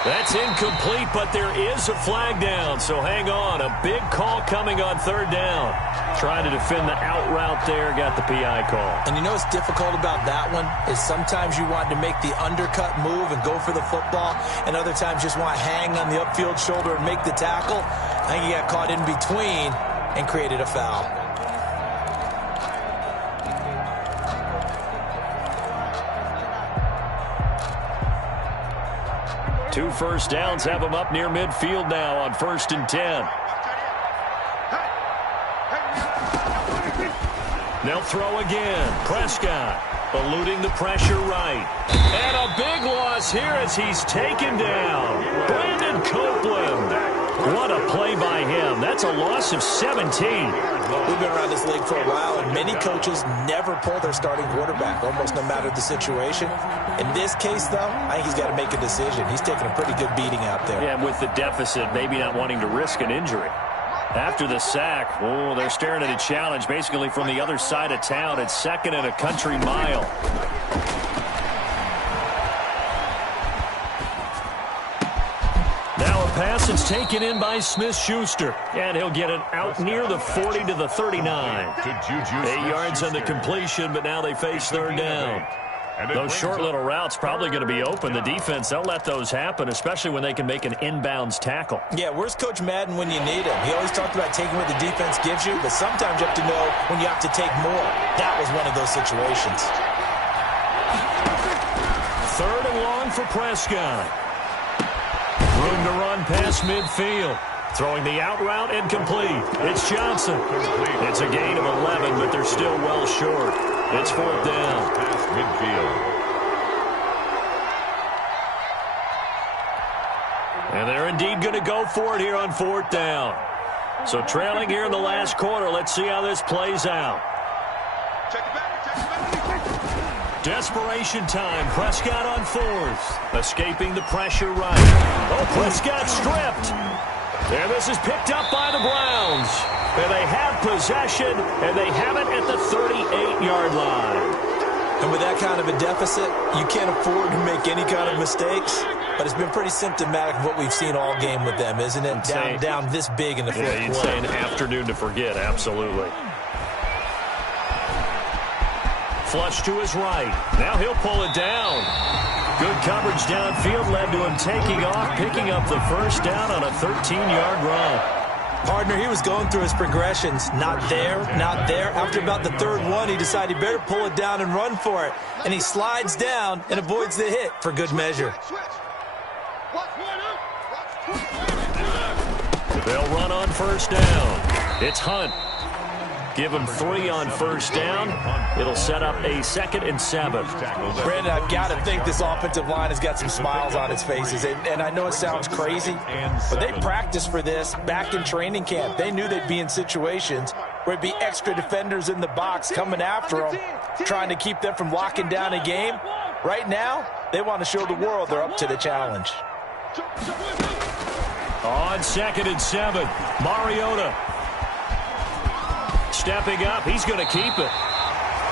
That's incomplete, but there is a flag down, so hang on. A big call coming on 3rd down. Trying to defend the out route there, got the PI call. And you know what's difficult about that one is sometimes you want to make the undercut move and go for the football, and other times just want to hang on the upfield shoulder and make the tackle. I think he got caught in between and created a foul. 2 first downs have him up near midfield now on 1st and 10. They'll throw again. Prescott eluding the pressure right. And a big loss here as he's taken down. Brandon Copeland. What a play by him. That's a loss of 17. We've been around this league for a while, and many coaches never pull their starting quarterback, almost no matter the situation. In this case, though, I think he's got to make a decision. He's taking a pretty good beating out there. Yeah, and with the deficit, maybe not wanting to risk an injury. After the sack, they're staring at a challenge basically from the other side of town. It's 2nd and a country mile. Now a pass that's taken in by Smith-Schuster, and he'll get it out near the 40 to the 39. 8 yards on the completion, but now they face 3rd down. Those short little routes probably going to be open. The defense, they'll let those happen, especially when they can make an inbounds tackle. Yeah, where's Coach Madden when you need him? He always talked about taking what the defense gives you, but sometimes you have to know when you have to take more. That was one of those situations. 3rd and long for Prescott. Room to run past midfield. Throwing the out route and complete. It's Johnson. It's a gain of 11, but they're still well short. It's 4th down. Past midfield. And they're indeed going to go for it here on 4th down. So trailing here in the last quarter. Let's see how this plays out. Desperation time. Prescott on 4th. Escaping the pressure right. Oh, Prescott stripped. And this is picked up by the Browns. And they have possession, and they have it at the 38-yard line. And with that kind of a deficit, you can't afford to make any kind of mistakes. But it's been pretty symptomatic of what we've seen all game with them, isn't it? Down this big in the 4th quarter. You'd say an afternoon to forget, absolutely. Flush to his right. Now he'll pull it down. Good coverage downfield led to him taking off, picking up the 1st down on a 13-yard run. Partner, he was going through his progressions. Not there, not there. After about the 3rd one, he decided he better pull it down and run for it. And he slides down and avoids the hit for good measure. They'll run on 1st down. It's Hunt. Give him 3 on 1st down. It'll set up a 2nd and 7. Brandon, I've got to think this offensive line has got some smiles on its faces. And I know it sounds crazy, but they practiced for this back in training camp. They knew they'd be in situations where it'd be extra defenders in the box coming after them, trying to keep them from locking down a game. Right now, they want to show the world they're up to the challenge. On 2nd and 7, Mariota. Stepping up, he's going to keep it.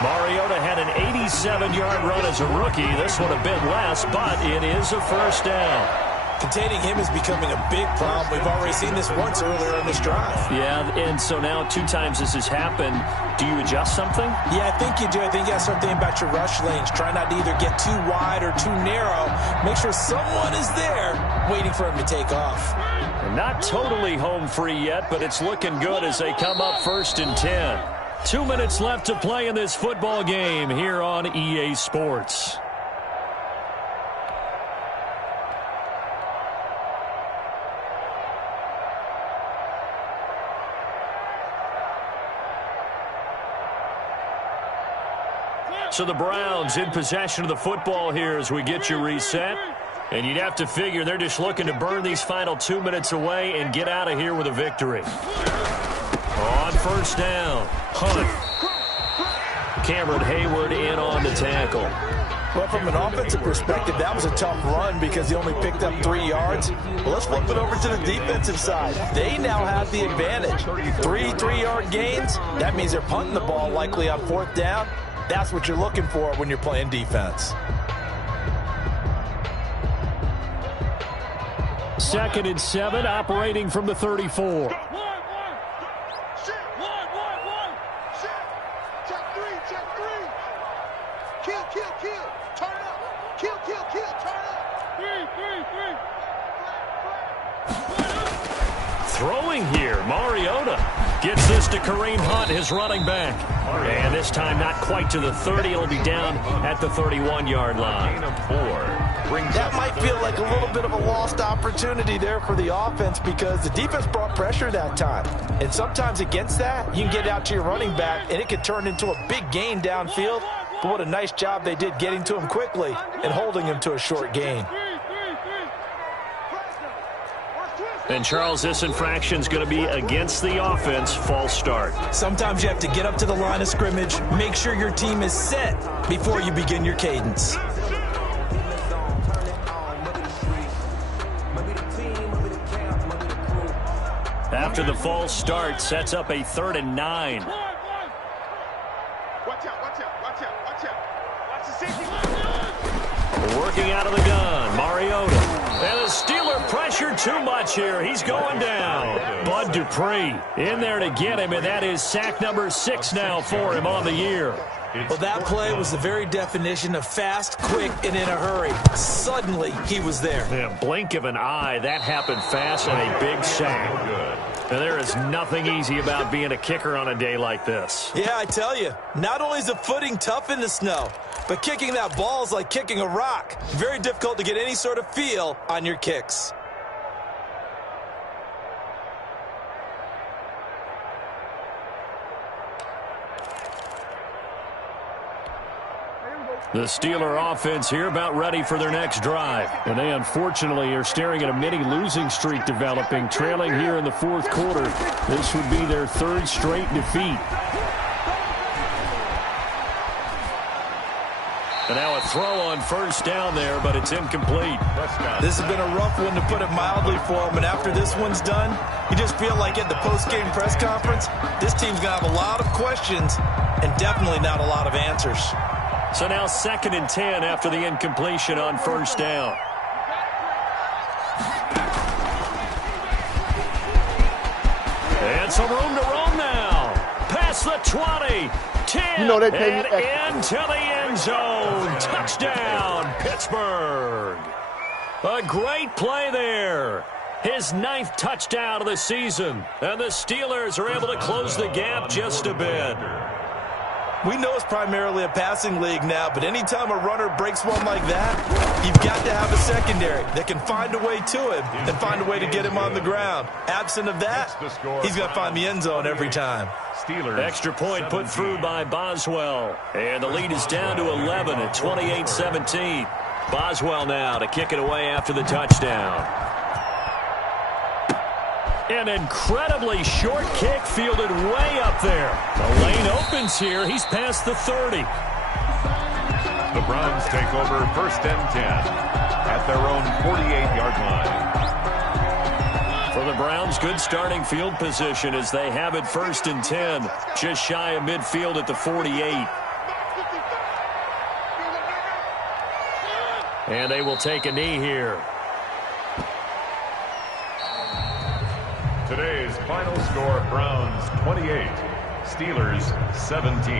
Mariota had an 87-yard run as a rookie. This would have been less, but it is a 1st down. Containing him is becoming a big problem. We've already seen this once earlier in this drive. Yeah, and so now 2 times this has happened. Do you adjust something? Yeah, I think you do. I think you got to start thinking about your rush lanes. Try not to either get too wide or too narrow. Make sure someone is there waiting for him to take off. They're not totally home free yet, but it's looking good as they come up 1st and 10. 2 minutes left to play in this football game here on EA Sports. So the Browns in possession of the football here as we get you reset. And you'd have to figure they're just looking to burn these final 2 minutes away and get out of here with a victory. On 1st down, Hunt. Cameron Hayward in on the tackle. Well, from an offensive perspective, that was a tough run because he only picked up 3 yards. Well, let's flip it over to the defensive side. They now have the advantage. 3 3-yard gains. That means they're punting the ball likely on 4th down. That's what you're looking for when you're playing defense. 2nd and 7, operating from the 34. throwing here. Mariota gets this to Kareem Hunt, his running back. And this time not quite to the 30. It'll be down at the 31-yard line. That might feel like a little bit of a lost opportunity there for the offense because the defense brought pressure that time. And sometimes against that, you can get out to your running back, and it could turn into a big gain downfield. But what a nice job they did getting to him quickly and holding him to a short gain. And, Charles, this infraction's going to be against the offense. False start. Sometimes you have to get up to the line of scrimmage, make sure your team is set before you begin your cadence. After the false start, sets up a 3rd and 9. Watch out, watch out, watch out, watch out. Watch the safety. Working out of the gun, Mariota. And the Steeler pressure too much here. He's going down. Bud Dupree in there to get him, and that is sack number 6 now for him on the year. Well, that play was the very definition of fast, quick, and in a hurry. Suddenly, he was there. Yeah, blink of an eye, that happened fast and a big sack. And there is nothing easy about being a kicker on a day like this. Yeah, I tell you, not only is the footing tough in the snow, but kicking that ball is like kicking a rock. Very difficult to get any sort of feel on your kicks. The Steeler offense here about ready for their next drive. And they unfortunately are staring at a mini losing streak developing, trailing here in the 4th quarter. This would be their 3rd straight defeat. And now a throw on 1st down there, but it's incomplete. This has been a rough one, to put it mildly, for him. And after this one's done, you just feel like at the post-game press conference, this team's going to have a lot of questions and definitely not a lot of answers. So now 2nd and 10 after the incompletion on 1st down. And some room to roam now. Past the 20, 10, and into the end zone. Touchdown, Pittsburgh. A great play there. His 9th touchdown of the season. And the Steelers are able to close the gap just a bit. We know it's primarily a passing league now, but anytime a runner breaks one like that, you've got to have a secondary that can find a way to him and find a way to get him on the ground. Absent of that, he's going to find the end zone every time. Extra point put through by Boswell. And the lead is down to 11 at 28-17. Boswell now to kick it away after the touchdown. An incredibly short kick fielded way up there. The lane opens here. He's past the 30. The Browns take over 1st and 10 at their own 48-yard line. For the Browns, good starting field position as they have it 1st and 10. Just shy of midfield at the 48. And they will take a knee here. Today's final score, Browns 28, Steelers 17.